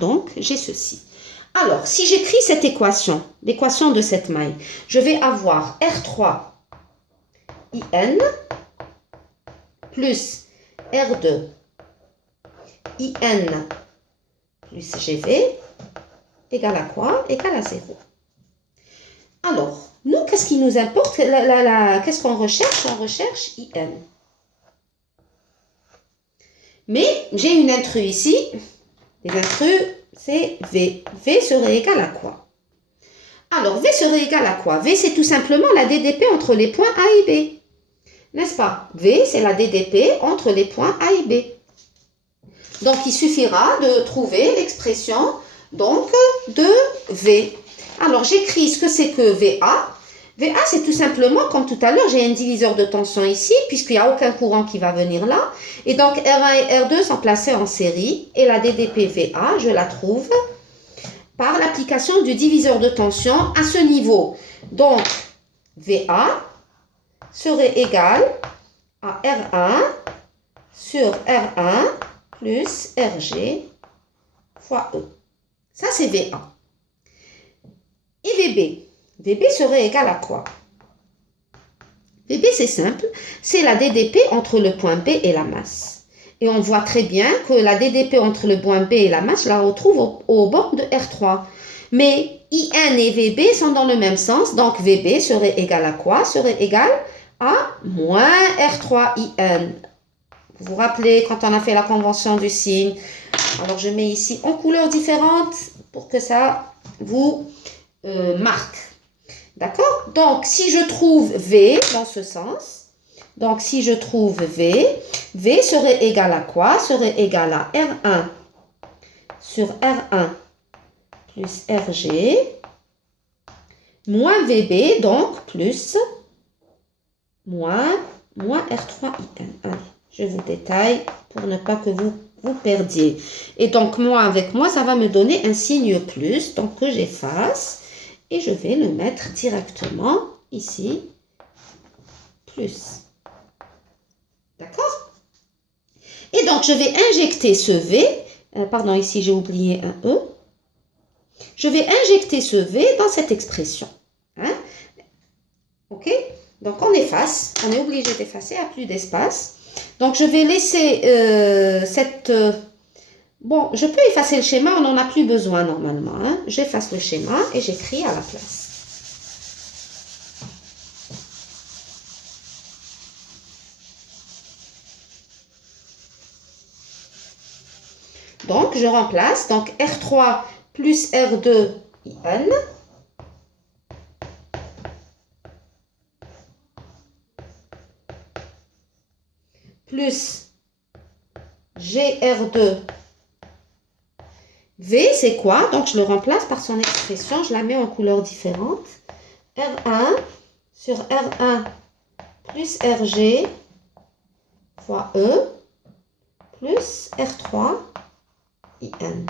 donc, j'ai ceci. Alors, si j'écris cette équation, l'équation de cette maille, je vais avoir R3 IN plus R2 IN plus GV égale à quoi? Égale à 0. Alors, nous, qu'est-ce qui nous importe? Qu'est-ce qu'on recherche? On recherche IN. Mais j'ai une intrus ici. Les intrus, c'est V. V serait égal à quoi? Alors, V serait égal à quoi? V, c'est tout simplement la DDP entre les points A et B. N'est-ce pas? V, c'est la DDP entre les points A et B. Donc, il suffira de trouver l'expression donc de V. Alors, j'écris ce que c'est que VA. VA, c'est tout simplement, comme tout à l'heure, j'ai un diviseur de tension ici, puisqu'il n'y a aucun courant qui va venir là. Et donc, R1 et R2 sont placés en série. Et la DDP VA, je la trouve par l'application du diviseur de tension à ce niveau. Donc, VA serait égal à R1 sur R1 plus RG fois E. Ça, c'est VA. Et VB. VB serait égal à quoi? VB, c'est simple. C'est la DDP entre le point B et la masse. Et on voit très bien que la DDP entre le point B et la masse, je la retrouve au bord de R3. Mais IN et VB sont dans le même sens. Donc, VB serait égal à quoi? Serait égal à moins R3 IN. Vous vous rappelez quand on a fait la convention du signe? Alors, je mets ici en couleurs différentes pour que ça vous marque. D'accord? Donc, si je trouve V dans ce sens, donc si je trouve V, V serait égal à quoi? Serait égal à R1 sur R1 plus RG moins VB, donc plus moins R3IN. Allez, je vous détaille pour ne pas que vous perdiez. Et donc, moi avec moi, ça va me donner un signe plus, donc que j'efface. Et je vais le mettre directement ici, plus. D'accord? Et donc, je vais injecter ce V. Pardon, ici, j'ai oublié un E. Je vais injecter ce V dans cette expression. Hein? OK? Donc, on efface. On est obligé d'effacer, il n'y a plus d'espace. Donc, je vais laisser cette... bon, je peux effacer le schéma, on n'en a plus besoin normalement. Hein? J'efface le schéma et j'écris à la place. Donc, je remplace. Donc, R3 plus R2 IN. Plus GR2 V, c'est quoi? Donc, je le remplace par son expression. Je la mets en couleur différente. R1 sur R1 plus RG fois E plus R3 IN.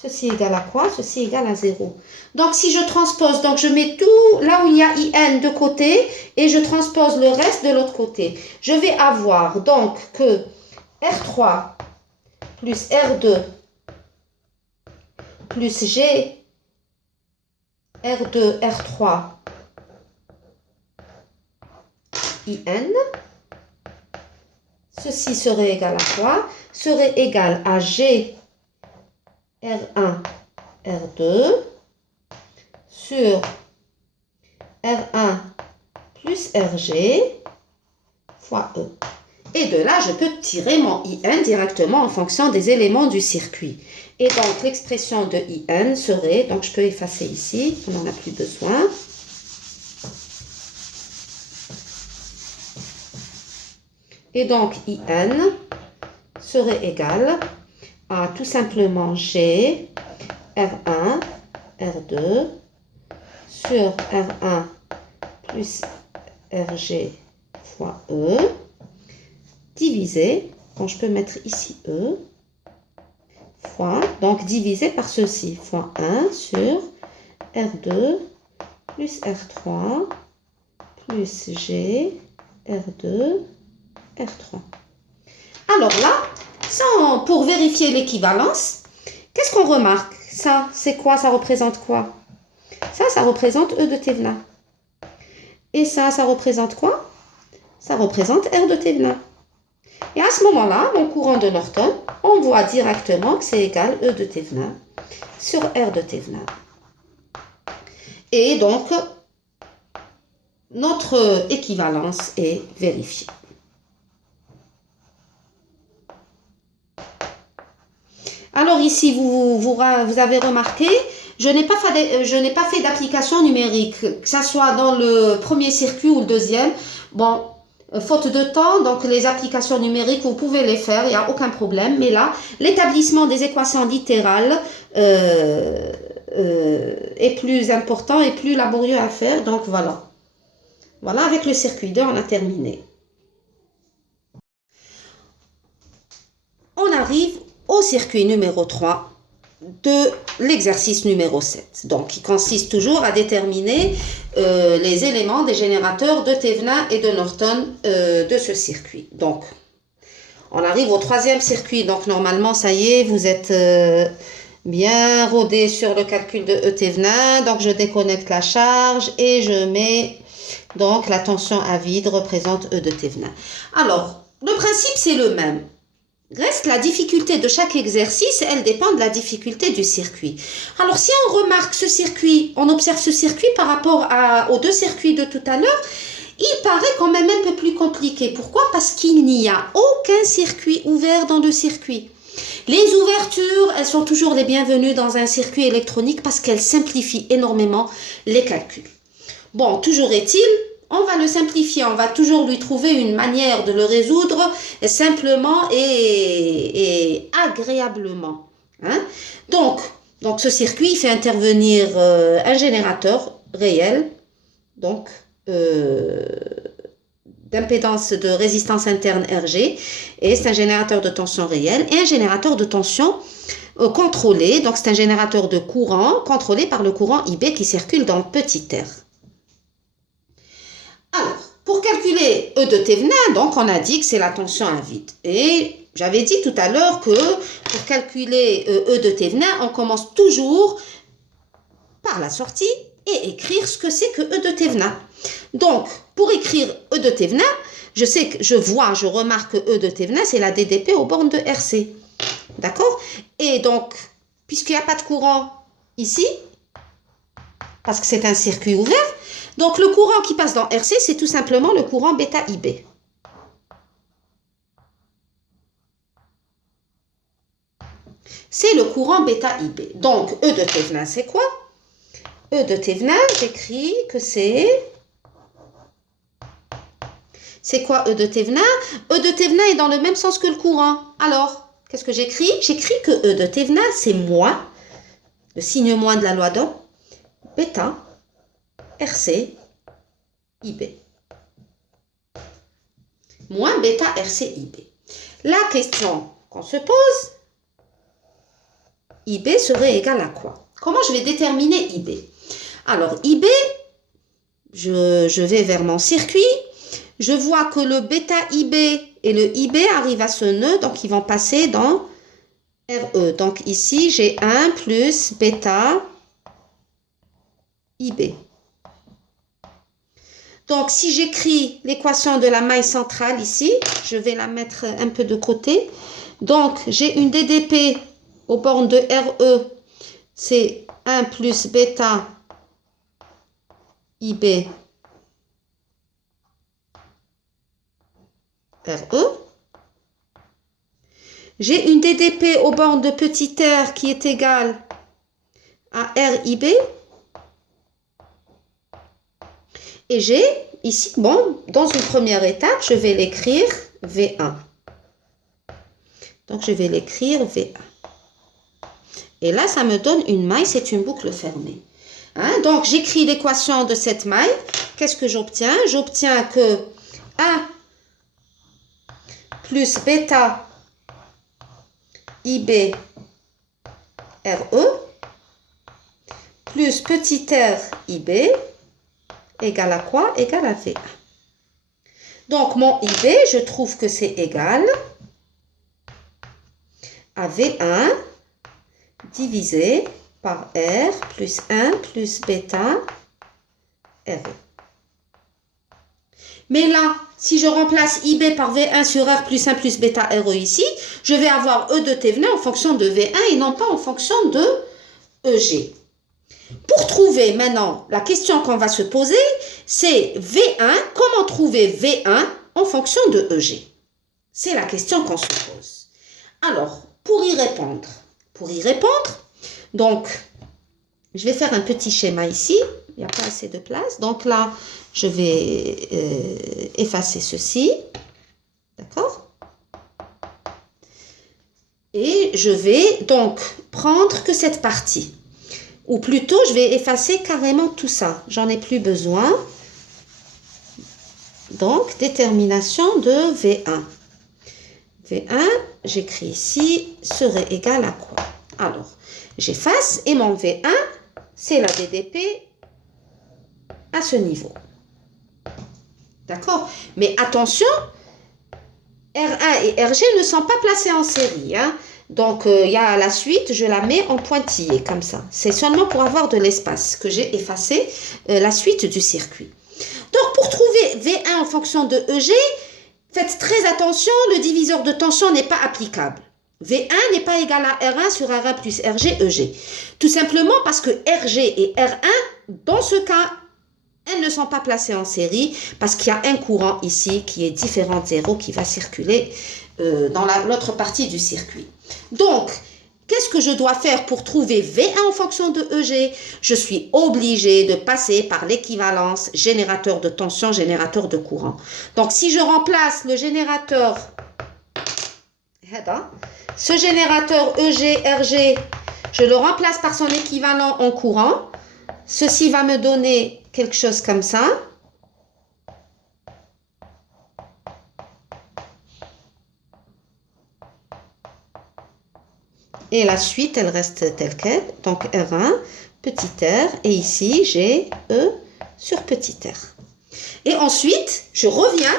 Ceci égale à quoi? Ceci égale à 0. Donc, si je transpose, donc je mets tout là où il y a IN de côté et je transpose le reste de l'autre côté. Je vais avoir donc que R3 plus R2 plus G R2 R3 IN. Ceci serait égal à quoi? Serait égal à G R1 R2 sur R1 plus RG fois E. Et de là, je peux tirer mon IN directement en fonction des éléments du circuit. Et donc, l'expression de IN serait, donc je peux effacer ici, on n'en a plus besoin. Et donc, IN serait égal à tout simplement G, R1, R2 sur R1 plus RG fois E, divisé, donc je peux mettre ici E, fois, donc divisé par ceci, fois 1 sur R2 plus R3 plus G, R2, R3. Alors là, pour vérifier l'équivalence, qu'est-ce qu'on remarque? Ça, c'est quoi? Ça représente quoi? Ça représente E de Thévenin. Et ça représente quoi? Ça représente R de Thévenin. Et à ce moment-là, mon courant de Norton, on voit directement que c'est égal E de Thévenin sur R de Thévenin. Et donc, notre équivalence est vérifiée. Alors ici, vous avez remarqué, je n'ai pas fait d'application numérique, que ce soit dans le premier circuit ou le deuxième. Bon, faute de temps, donc les applications numériques, vous pouvez les faire, il n'y a aucun problème. Mais là, l'établissement des équations littérales est plus important et plus laborieux à faire. Donc voilà. Voilà, avec le circuit 2, on a terminé. On arrive au circuit numéro 3 de l'exercice numéro 7. Donc, qui consiste toujours à déterminer les éléments des générateurs de Thévenin et de Norton de ce circuit. Donc, on arrive au troisième circuit. Donc, normalement, ça y est, vous êtes bien rodé sur le calcul de E Thévenin. Donc, je déconnecte la charge et je mets donc la tension à vide représente E de Thévenin. Alors, le principe, c'est le même. Reste la difficulté de chaque exercice, elle dépend de la difficulté du circuit. Alors, si on remarque ce circuit, on observe ce circuit par rapport aux deux circuits de tout à l'heure, il paraît quand même un peu plus compliqué. Pourquoi? Parce qu'il n'y a aucun circuit ouvert dans le circuit. Les ouvertures, elles sont toujours les bienvenues dans un circuit électronique parce qu'elles simplifient énormément les calculs. Bon, toujours est-il, on va le simplifier, on va toujours lui trouver une manière de le résoudre simplement et agréablement. Hein? Donc, ce circuit fait intervenir un générateur réel, donc d'impédance de résistance interne RG, et c'est un générateur de tension réelle et un générateur de tension contrôlé, donc c'est un générateur de courant contrôlé par le courant IB qui circule dans le petit r. Alors, pour calculer E de Thévenin, donc on a dit que c'est la tension à vide. Et j'avais dit tout à l'heure que pour calculer E de Thévenin, on commence toujours par la sortie et écrire ce que c'est que E de Thévenin. Donc, pour écrire E de Thévenin, je remarque que E de Thévenin, c'est la DDP aux bornes de RC. D'accord? Et donc, puisqu'il n'y a pas de courant ici, parce que c'est un circuit ouvert, donc le courant qui passe dans RC, c'est tout simplement le courant bêta IB. C'est le courant bêta IB. Donc, E de Thévenin, c'est quoi? E de Thévenin, j'écris que c'est... C'est quoi E de Thévenin? E de Thévenin est dans le même sens que le courant. Alors, qu'est-ce que j'écris? J'écris que E de Thévenin, c'est moins, le signe moins de la loi d'Ohm, bêta, RC, IB. Moins bêta, RC, IB. La question qu'on se pose, IB serait égal à quoi? Comment je vais déterminer IB? Alors, IB, je vais vers mon circuit. Je vois que le bêta IB et le IB arrivent à ce nœud, donc ils vont passer dans RE. Donc ici, j'ai 1 plus bêta IB. Donc si j'écris l'équation de la maille centrale ici, je vais la mettre un peu de côté. Donc j'ai une DDP aux bornes de RE, c'est 1 plus bêta IB RE. J'ai une DDP aux bornes de petit r qui est égale à RIB. Et j'ai ici, bon, dans une première étape, je vais l'écrire V1. Donc, je vais l'écrire V1. Et là, ça me donne une maille, c'est une boucle fermée. Hein? Donc, j'écris l'équation de cette maille. Qu'est-ce que j'obtiens? J'obtiens que 1 plus bêta IB RE plus petit r IB égale à quoi? Égale à V1. Donc, mon IB, je trouve que c'est égal à V1 divisé par R plus 1 plus bêta RE. Mais là, si je remplace IB par V1 sur R plus 1 plus bêta RE ici, je vais avoir E de Thévenin en fonction de V1 et non pas en fonction de EG. Pour trouver maintenant, la question qu'on va se poser, c'est V1, comment trouver V1 en fonction de EG? C'est la question qu'on se pose. Alors, pour y répondre, donc, je vais faire un petit schéma ici, il n'y a pas assez de place, donc là, je vais effacer ceci, d'accord? Et je vais donc prendre que cette partie. Ou plutôt, je vais effacer carrément tout ça. J'en ai plus besoin. Donc, détermination de V1. V1, j'écris ici, serait égal à quoi? Alors, j'efface et mon V1, c'est la DDP à ce niveau. D'accord? Mais attention, R1 et RG ne sont pas placés en série, hein? Donc, il y a la suite, je la mets en pointillé, comme ça. C'est seulement pour avoir de l'espace que j'ai effacé la suite du circuit. Donc, pour trouver V1 en fonction de EG, faites très attention, le diviseur de tension n'est pas applicable. V1 n'est pas égal à R1 sur R1 plus RG, EG. Tout simplement parce que RG et R1, dans ce cas, elles ne sont pas placées en série parce qu'il y a un courant ici qui est différent de 0 qui va circuler dans l'autre partie du circuit. Donc, qu'est-ce que je dois faire pour trouver V1 en fonction de EG? Je suis obligée de passer par l'équivalence générateur de tension, générateur de courant. Donc, si je remplace le générateur, ce générateur EG-RG, je le remplace par son équivalent en courant, ceci va me donner quelque chose comme ça. Et la suite, elle reste telle qu'elle. Donc, R1, petit r. Et ici, j'ai E sur petit r. Et ensuite, je reviens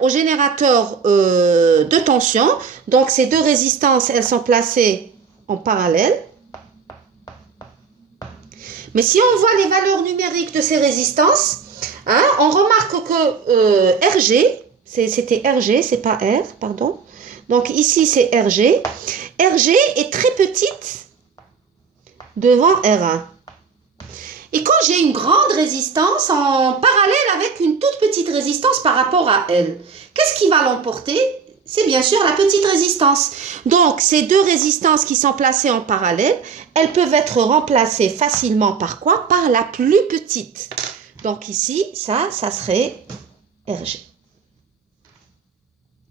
au générateur de tension. Donc, ces deux résistances, elles sont placées en parallèle. Mais si on voit les valeurs numériques de ces résistances, hein, on remarque que RG, c'était RG, c'est pas R, pardon. Donc ici, c'est RG. RG est très petite devant R1. Et quand j'ai une grande résistance en parallèle avec une toute petite résistance par rapport à elle, qu'est-ce qui va l'emporter? C'est bien sûr la petite résistance. Donc, ces deux résistances qui sont placées en parallèle, elles peuvent être remplacées facilement par quoi? Par la plus petite. Donc ici, ça serait RG.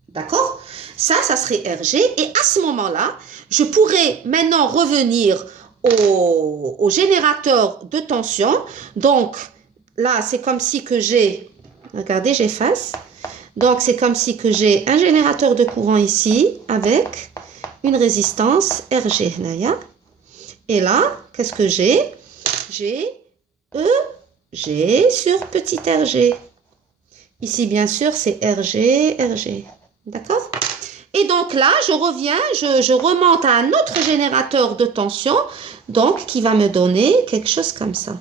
D'accord? Ça serait RG. Et à ce moment-là, je pourrais maintenant revenir au générateur de tension. Donc, là, c'est comme si que j'ai... Regardez, j'efface. Donc, c'est comme si que j'ai un générateur de courant ici avec une résistance RG. Et là, qu'est-ce que j'ai? J'ai EG sur petit RG. Ici, bien sûr, c'est RG. D'accord? Et donc là, je reviens, je remonte à un autre générateur de tension, donc qui va me donner quelque chose comme ça.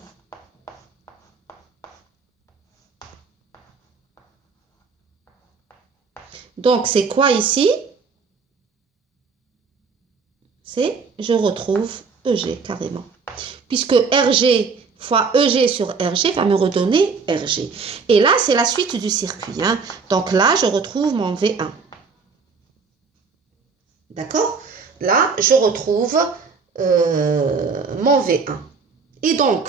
Donc, c'est quoi ici? C'est, je retrouve EG carrément. Puisque RG fois EG sur RG va me redonner RG. Et là, c'est la suite du circuit. Hein. Donc là, je retrouve mon V1. D'accord? Là, je retrouve mon V1. Et donc,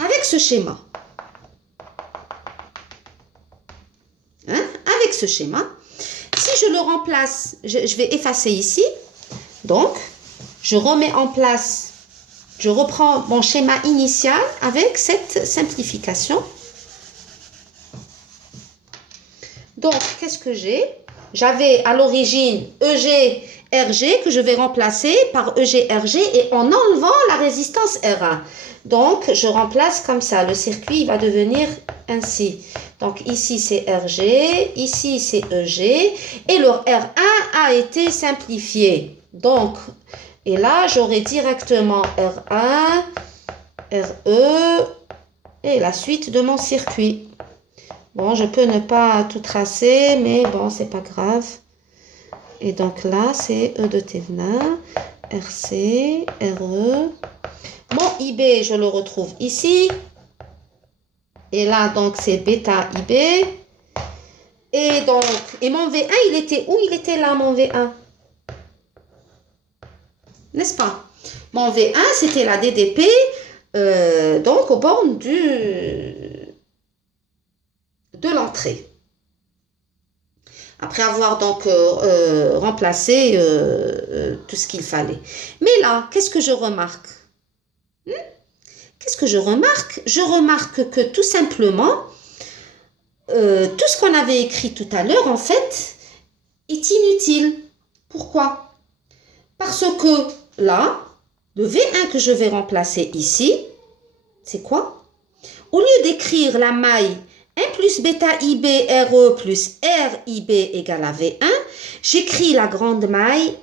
avec ce schéma, avec ce schéma, si je le remplace, je vais effacer ici. Donc, je remets en place, je reprends mon schéma initial avec cette simplification. Donc, qu'est-ce que j'ai? J'avais à l'origine EG, RG que je vais remplacer par EG, RG et en enlevant la résistance R1. Donc, je remplace comme ça. Le circuit va devenir ainsi. Donc, ici, c'est RG, ici, c'est EG et le R1 a été simplifié. Donc, et là, j'aurai directement R1, RE et la suite de mon circuit. Bon, je peux ne pas tout tracer, mais bon, c'est pas grave. Et donc là, c'est E de Thévenin, RC, RE. Mon IB, je le retrouve ici. Et là, donc, c'est bêta IB. Et donc, et mon V1, il était où? Il était là, mon V1. N'est-ce pas? Mon V1, c'était la DDP, donc aux bornes de l'entrée. Après avoir donc remplacé tout ce qu'il fallait. Mais là, qu'est-ce que je remarque? Qu'est-ce que je remarque? Je remarque que tout simplement, tout ce qu'on avait écrit tout à l'heure, en fait, est inutile. Pourquoi? Parce que là, le V1 que je vais remplacer ici, c'est quoi? Au lieu d'écrire la maille 1 plus bêta IB RE plus RIB égale à V1, j'écris la grande maille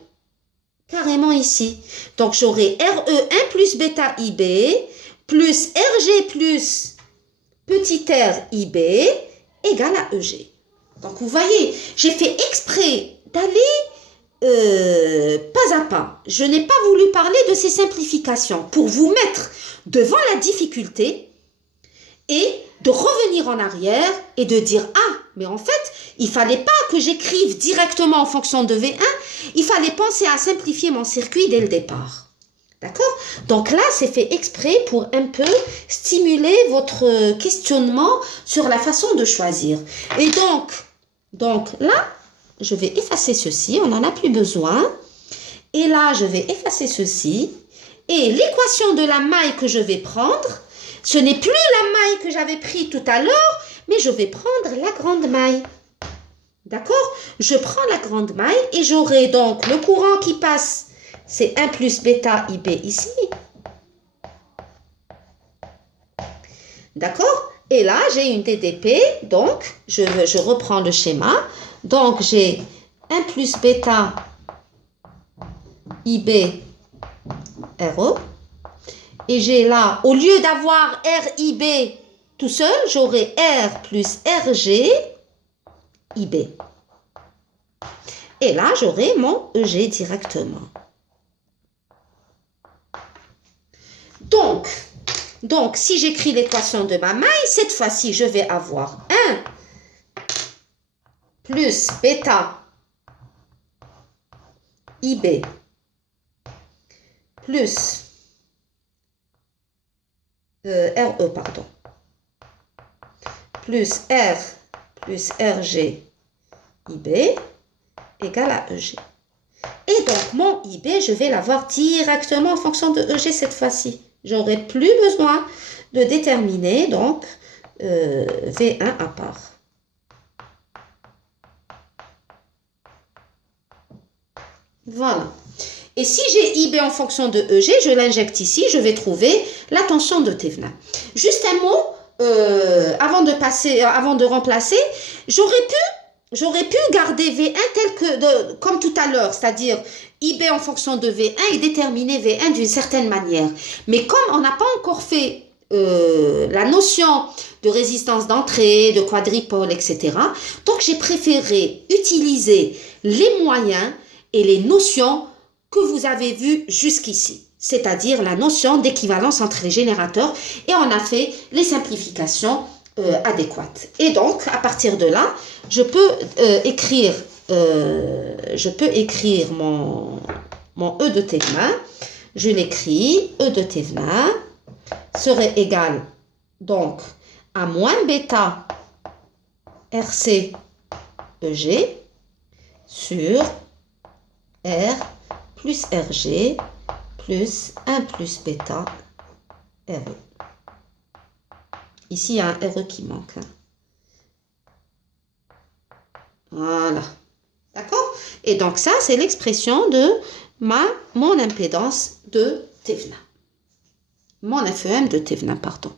carrément ici. Donc, j'aurai RE1 plus bêta IB plus RG plus petit r IB égale à EG. Donc, vous voyez, j'ai fait exprès d'aller pas à pas. Je n'ai pas voulu parler de ces simplifications pour vous mettre devant la difficulté et de revenir en arrière et de dire « Ah, Mais en fait, il ne fallait pas que j'écrive directement en fonction de V1. Il fallait penser à simplifier mon circuit dès le départ. D'accord? Donc là, c'est fait exprès pour un peu stimuler votre questionnement sur la façon de choisir. Et donc là, je vais effacer ceci. On n'en a plus besoin. Et là, je vais effacer ceci. Et l'équation de la maille que je vais prendre, ce n'est plus la maille que j'avais prise tout à l'heure, mais je vais prendre la grande maille. D'accord? Je prends la grande maille et j'aurai donc le courant qui passe, c'est 1 plus bêta IB ici. D'accord? Et là, j'ai une DDP, donc je reprends le schéma. Donc, j'ai 1 plus bêta IB RE. Et j'ai là, au lieu d'avoir RIB tout seul, j'aurai R plus RG IB. Et là, j'aurai mon EG directement. Donc si j'écris l'équation de ma maille, cette fois-ci, je vais avoir 1 plus bêta IB plus RE, pardon, plus R plus RG IB égale à EG. Et donc, mon IB, je vais l'avoir directement en fonction de EG cette fois-ci. J'aurai plus besoin de déterminer, donc, V1 à part. Voilà. Et si j'ai IB en fonction de EG, je l'injecte ici, je vais trouver la tension de Thévenin. Juste un mot, avant de remplacer, j'aurais pu garder V1 tel que, comme tout à l'heure, c'est-à-dire IB en fonction de V1 et déterminer V1 d'une certaine manière. Mais comme on n'a pas encore fait la notion de résistance d'entrée, de quadripôle, etc., donc j'ai préféré utiliser les moyens et les notions que vous avez vues jusqu'ici, c'est-à-dire la notion d'équivalence entre les générateurs, et on a fait les simplifications adéquates. Et donc, à partir de là, je peux écrire mon E de Thévenin. Je l'écris, E de Thévenin serait égal donc à moins bêta RC EG sur R plus RG plus 1 plus bêta RE. Ici, il y a un RE qui manque. Voilà. D'accord? Et donc, ça, c'est l'expression de mon impédance de Thévenin. Mon FEM de Thévenin, pardon.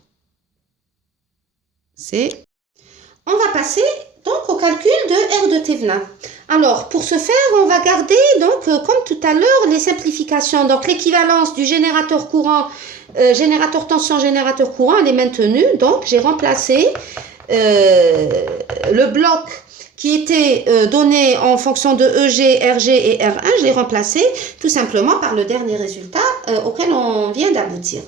On va passer donc au calcul de R de Thévenin. Alors, pour ce faire, on va garder, donc, comme tout à l'heure, les simplifications. Donc, l'équivalence du générateur courant, générateur tension, générateur courant, elle est maintenue. Donc, j'ai remplacé le bloc qui était donné en fonction de EG, RG et R1, je l'ai remplacé tout simplement par le dernier résultat auquel on vient d'aboutir.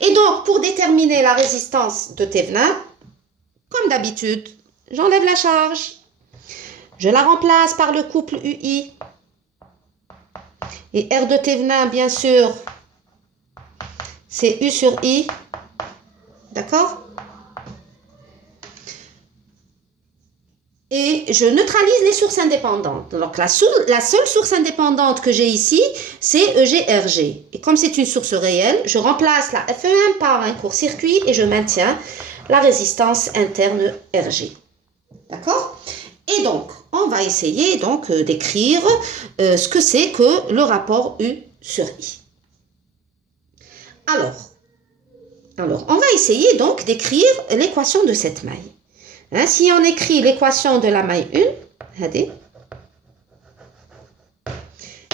Et donc, pour déterminer la résistance de Thévenin, comme d'habitude, j'enlève la charge. Je la remplace par le couple UI. Et R de Thévenin, bien sûr, c'est U sur I. D'accord? Et je neutralise les sources indépendantes. Donc, la seule source indépendante que j'ai ici, c'est EG-RG. Et comme c'est une source réelle, je remplace la FE1 par un court-circuit et je maintiens la résistance interne RG. D'accord? Et donc, on va essayer donc d'écrire ce que c'est que le rapport U sur I. Alors, on va essayer donc d'écrire l'équation de cette maille. Hein, si on écrit l'équation de la maille 1, regardez,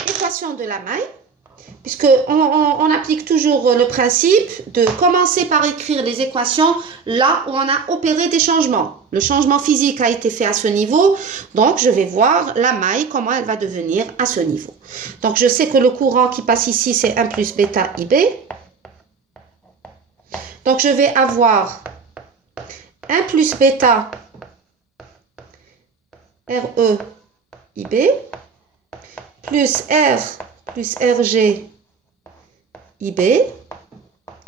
l'équation de la maille, puisqu'on applique toujours le principe de commencer par écrire les équations là où on a opéré des changements. Le changement physique a été fait à ce niveau, donc je vais voir la maille, comment elle va devenir à ce niveau. Donc je sais que le courant qui passe ici, c'est 1 plus bêta IB. Donc je vais avoir 1 plus bêta RE IB plus R plus RG IB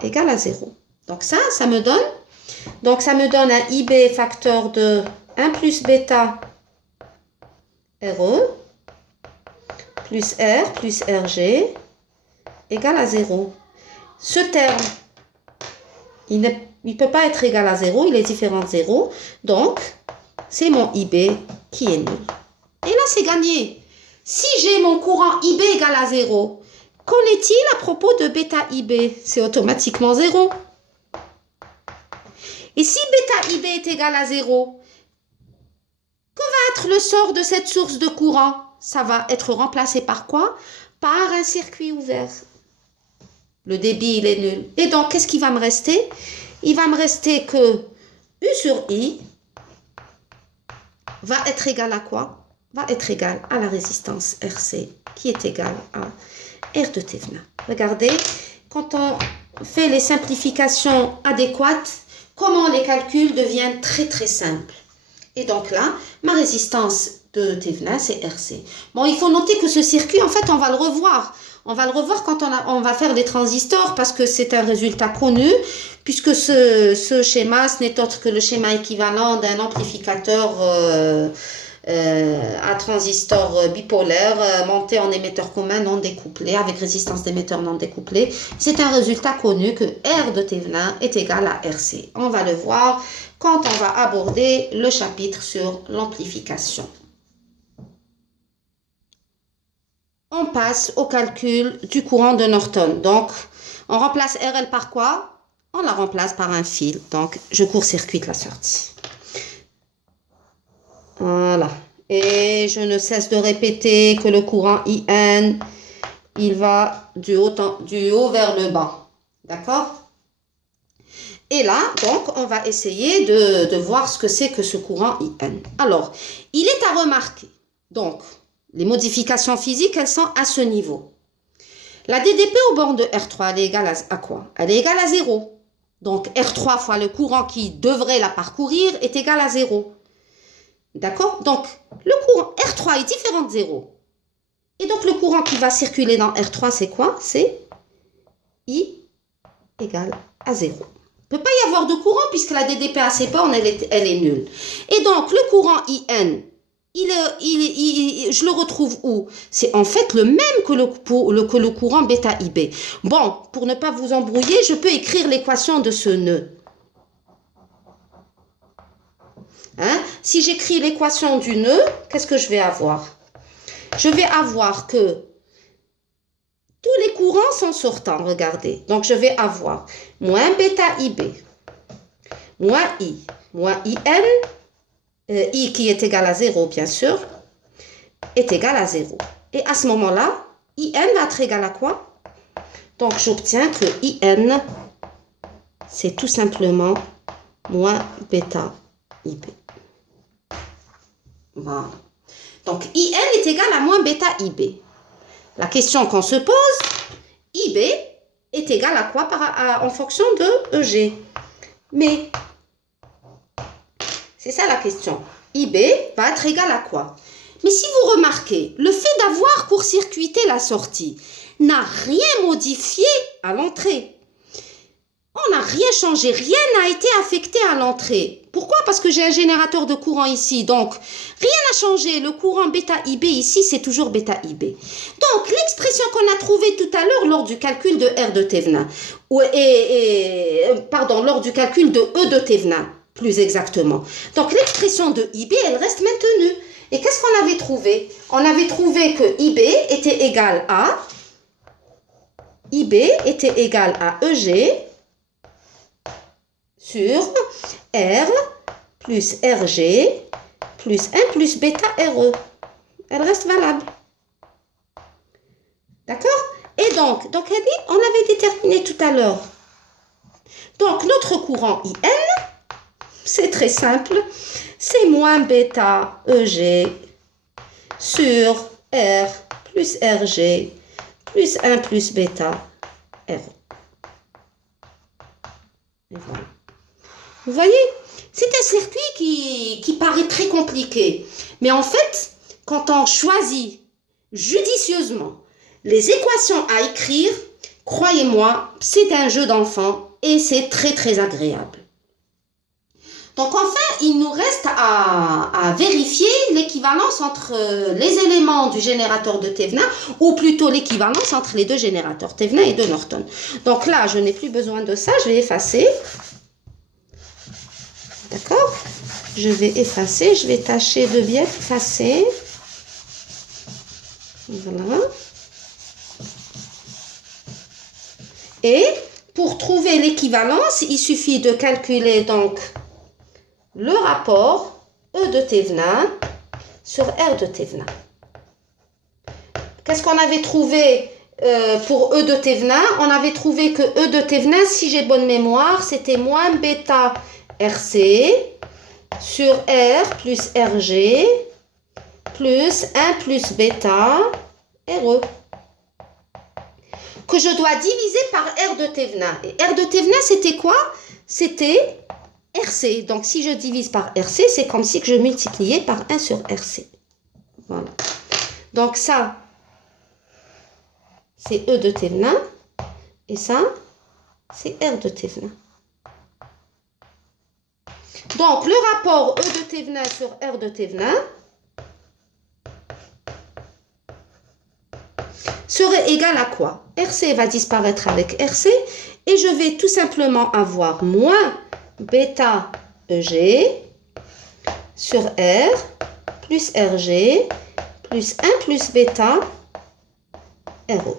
égale à 0. Donc ça me donne un IB facteur de 1 plus bêta RE plus R plus RG égale à 0. Ce terme, il ne peut pas être égal à 0, il est différent de 0. Donc, c'est mon IB qui est nul. Et là, c'est gagné. Si j'ai mon courant IB égal à 0, qu'en est-il à propos de bêta IB? C'est automatiquement 0. Et si bêta IB est égal à 0, que va être le sort de cette source de courant? Ça va être remplacé par quoi? Par un circuit ouvert. Le débit, il est nul. Et donc, qu'est-ce qui va me rester? Il va me rester que U sur I va être égal à quoi? Va être égal à la résistance RC, qui est égale à R de Thévenin. Regardez, quand on fait les simplifications adéquates, comment les calculs deviennent très très simples. Et donc là, ma résistance de Thévenin, c'est RC. Bon, il faut noter que ce circuit, en fait, on va le revoir. On va le revoir quand on va faire les transistors parce que c'est un résultat connu, puisque ce schéma, ce n'est autre que le schéma équivalent d'un amplificateur à transistor bipolaire monté en émetteur commun non découplé, avec résistance d'émetteur non découplé. C'est un résultat connu que R de Thévenin est égal à RC. On va le voir quand on va aborder le chapitre sur l'amplification. On passe au calcul du courant de Norton. Donc, on remplace RL par quoi? On la remplace par un fil. Donc, je court-circuite la sortie. Voilà. Et je ne cesse de répéter que le courant IN, il va du haut vers le bas. D'accord? Et là, donc, on va essayer de voir ce que c'est que ce courant IN. Alors, il est à remarquer. Donc, les modifications physiques, elles sont à ce niveau. La DDP aux bornes de R3, elle est égale à quoi? Elle est égale à 0. Donc, R3 fois le courant qui devrait la parcourir est égal à 0. D'accord? Donc, le courant R3 est différent de 0. Et donc, le courant qui va circuler dans R3, c'est quoi? C'est I égale à 0. Il ne peut pas y avoir de courant puisque la DDP à ses bornes, elle est nulle. Et donc, le courant IN, je le retrouve où? C'est en fait le même que le courant bêta IB. Bon, pour ne pas vous embrouiller, je peux écrire l'équation de ce nœud. Hein? Si j'écris l'équation du nœud, qu'est-ce que je vais avoir? Je vais avoir que tous les courants sont sortants, regardez. Donc, je vais avoir moins bêta IB, moins IN, I qui est égal à 0, bien sûr, est égal à 0. Et à ce moment-là, IN va être égal à quoi? Donc, j'obtiens que IN, c'est tout simplement moins bêta IB. Voilà. Donc, IN est égal à moins bêta IB. La question qu'on se pose, IB est égal à quoi en fonction de EG? Mais, c'est ça la question. IB va être égal à quoi? Mais si vous remarquez, le fait d'avoir court-circuité la sortie n'a rien modifié à l'entrée. On n'a rien changé, rien n'a été affecté à l'entrée. Pourquoi? Parce que j'ai un générateur de courant ici. Donc, rien n'a changé. Le courant bêta IB ici, c'est toujours bêta IB. Donc, l'expression qu'on a trouvée tout à l'heure lors du calcul de R de Thévenin, lors du calcul de E de Thévenin, plus exactement. Donc, l'expression de IB, elle reste maintenue. Et qu'est-ce qu'on avait trouvé? On avait trouvé que IB était égal à EG sur R plus RG plus 1 plus bêta RE. Elle reste valable. D'accord? Et donc on avait déterminé tout à l'heure. Donc, notre courant IN, c'est très simple. C'est moins bêta EG sur R plus RG plus 1 plus bêta RE. Et voilà. Vous voyez? C'est un circuit qui paraît très compliqué. Mais en fait, quand on choisit judicieusement les équations à écrire, croyez-moi, c'est un jeu d'enfant et c'est très très agréable. Donc enfin, il nous reste à vérifier l'équivalence entre les éléments du générateur de Thevenin, ou plutôt l'équivalence entre les deux générateurs, Thevenin et de Norton. Donc là, je n'ai plus besoin de ça, je vais effacer. D'accord? Je vais effacer, je vais tâcher de bien effacer. Voilà. Et pour trouver l'équivalence, il suffit de calculer donc le rapport E de Thevenin sur R de Thevenin. Qu'est-ce qu'on avait trouvé pour E de Thevenin? On avait trouvé que E de Thevenin, si j'ai bonne mémoire, c'était moins bêta RC sur R plus RG plus 1 plus bêta RE, que je dois diviser par R de Thevenin. Et R de Thevenin, c'était quoi? C'était RC. Donc, si je divise par RC, c'est comme si je multipliais par 1 sur RC. Voilà. Donc, ça, c'est E de Thevenin. Et ça, c'est R de Thevenin. Donc, le rapport E de Thevenin sur R de Thevenin serait égal à quoi? RC va disparaître avec RC et je vais tout simplement avoir moins bêta EG sur R plus RG plus 1 plus bêta RE.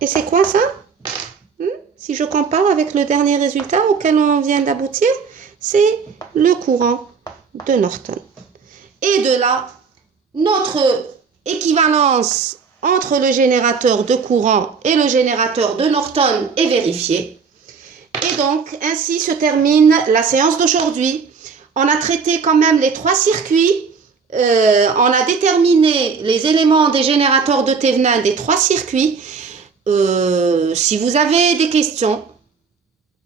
Et c'est quoi ça? Si je compare avec le dernier résultat auquel on vient d'aboutir, c'est le courant de Norton. Et de là, notre équivalence entre le générateur de courant et le générateur de Norton est vérifiée. Et donc, ainsi se termine la séance d'aujourd'hui. On a traité quand même les 3 circuits. On a déterminé les éléments des générateurs de Thevenin des 3 circuits. Si vous avez des questions,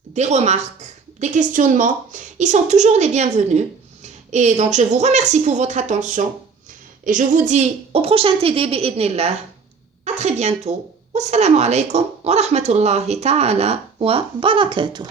des remarques, des questionnements, ils sont toujours les bienvenus. Et donc, je vous remercie pour votre attention. Et je vous dis au prochain TD bi'idnillah. À très bientôt. Wassalamu alaikum wa rahmatullahi ta'ala wa barakatuh.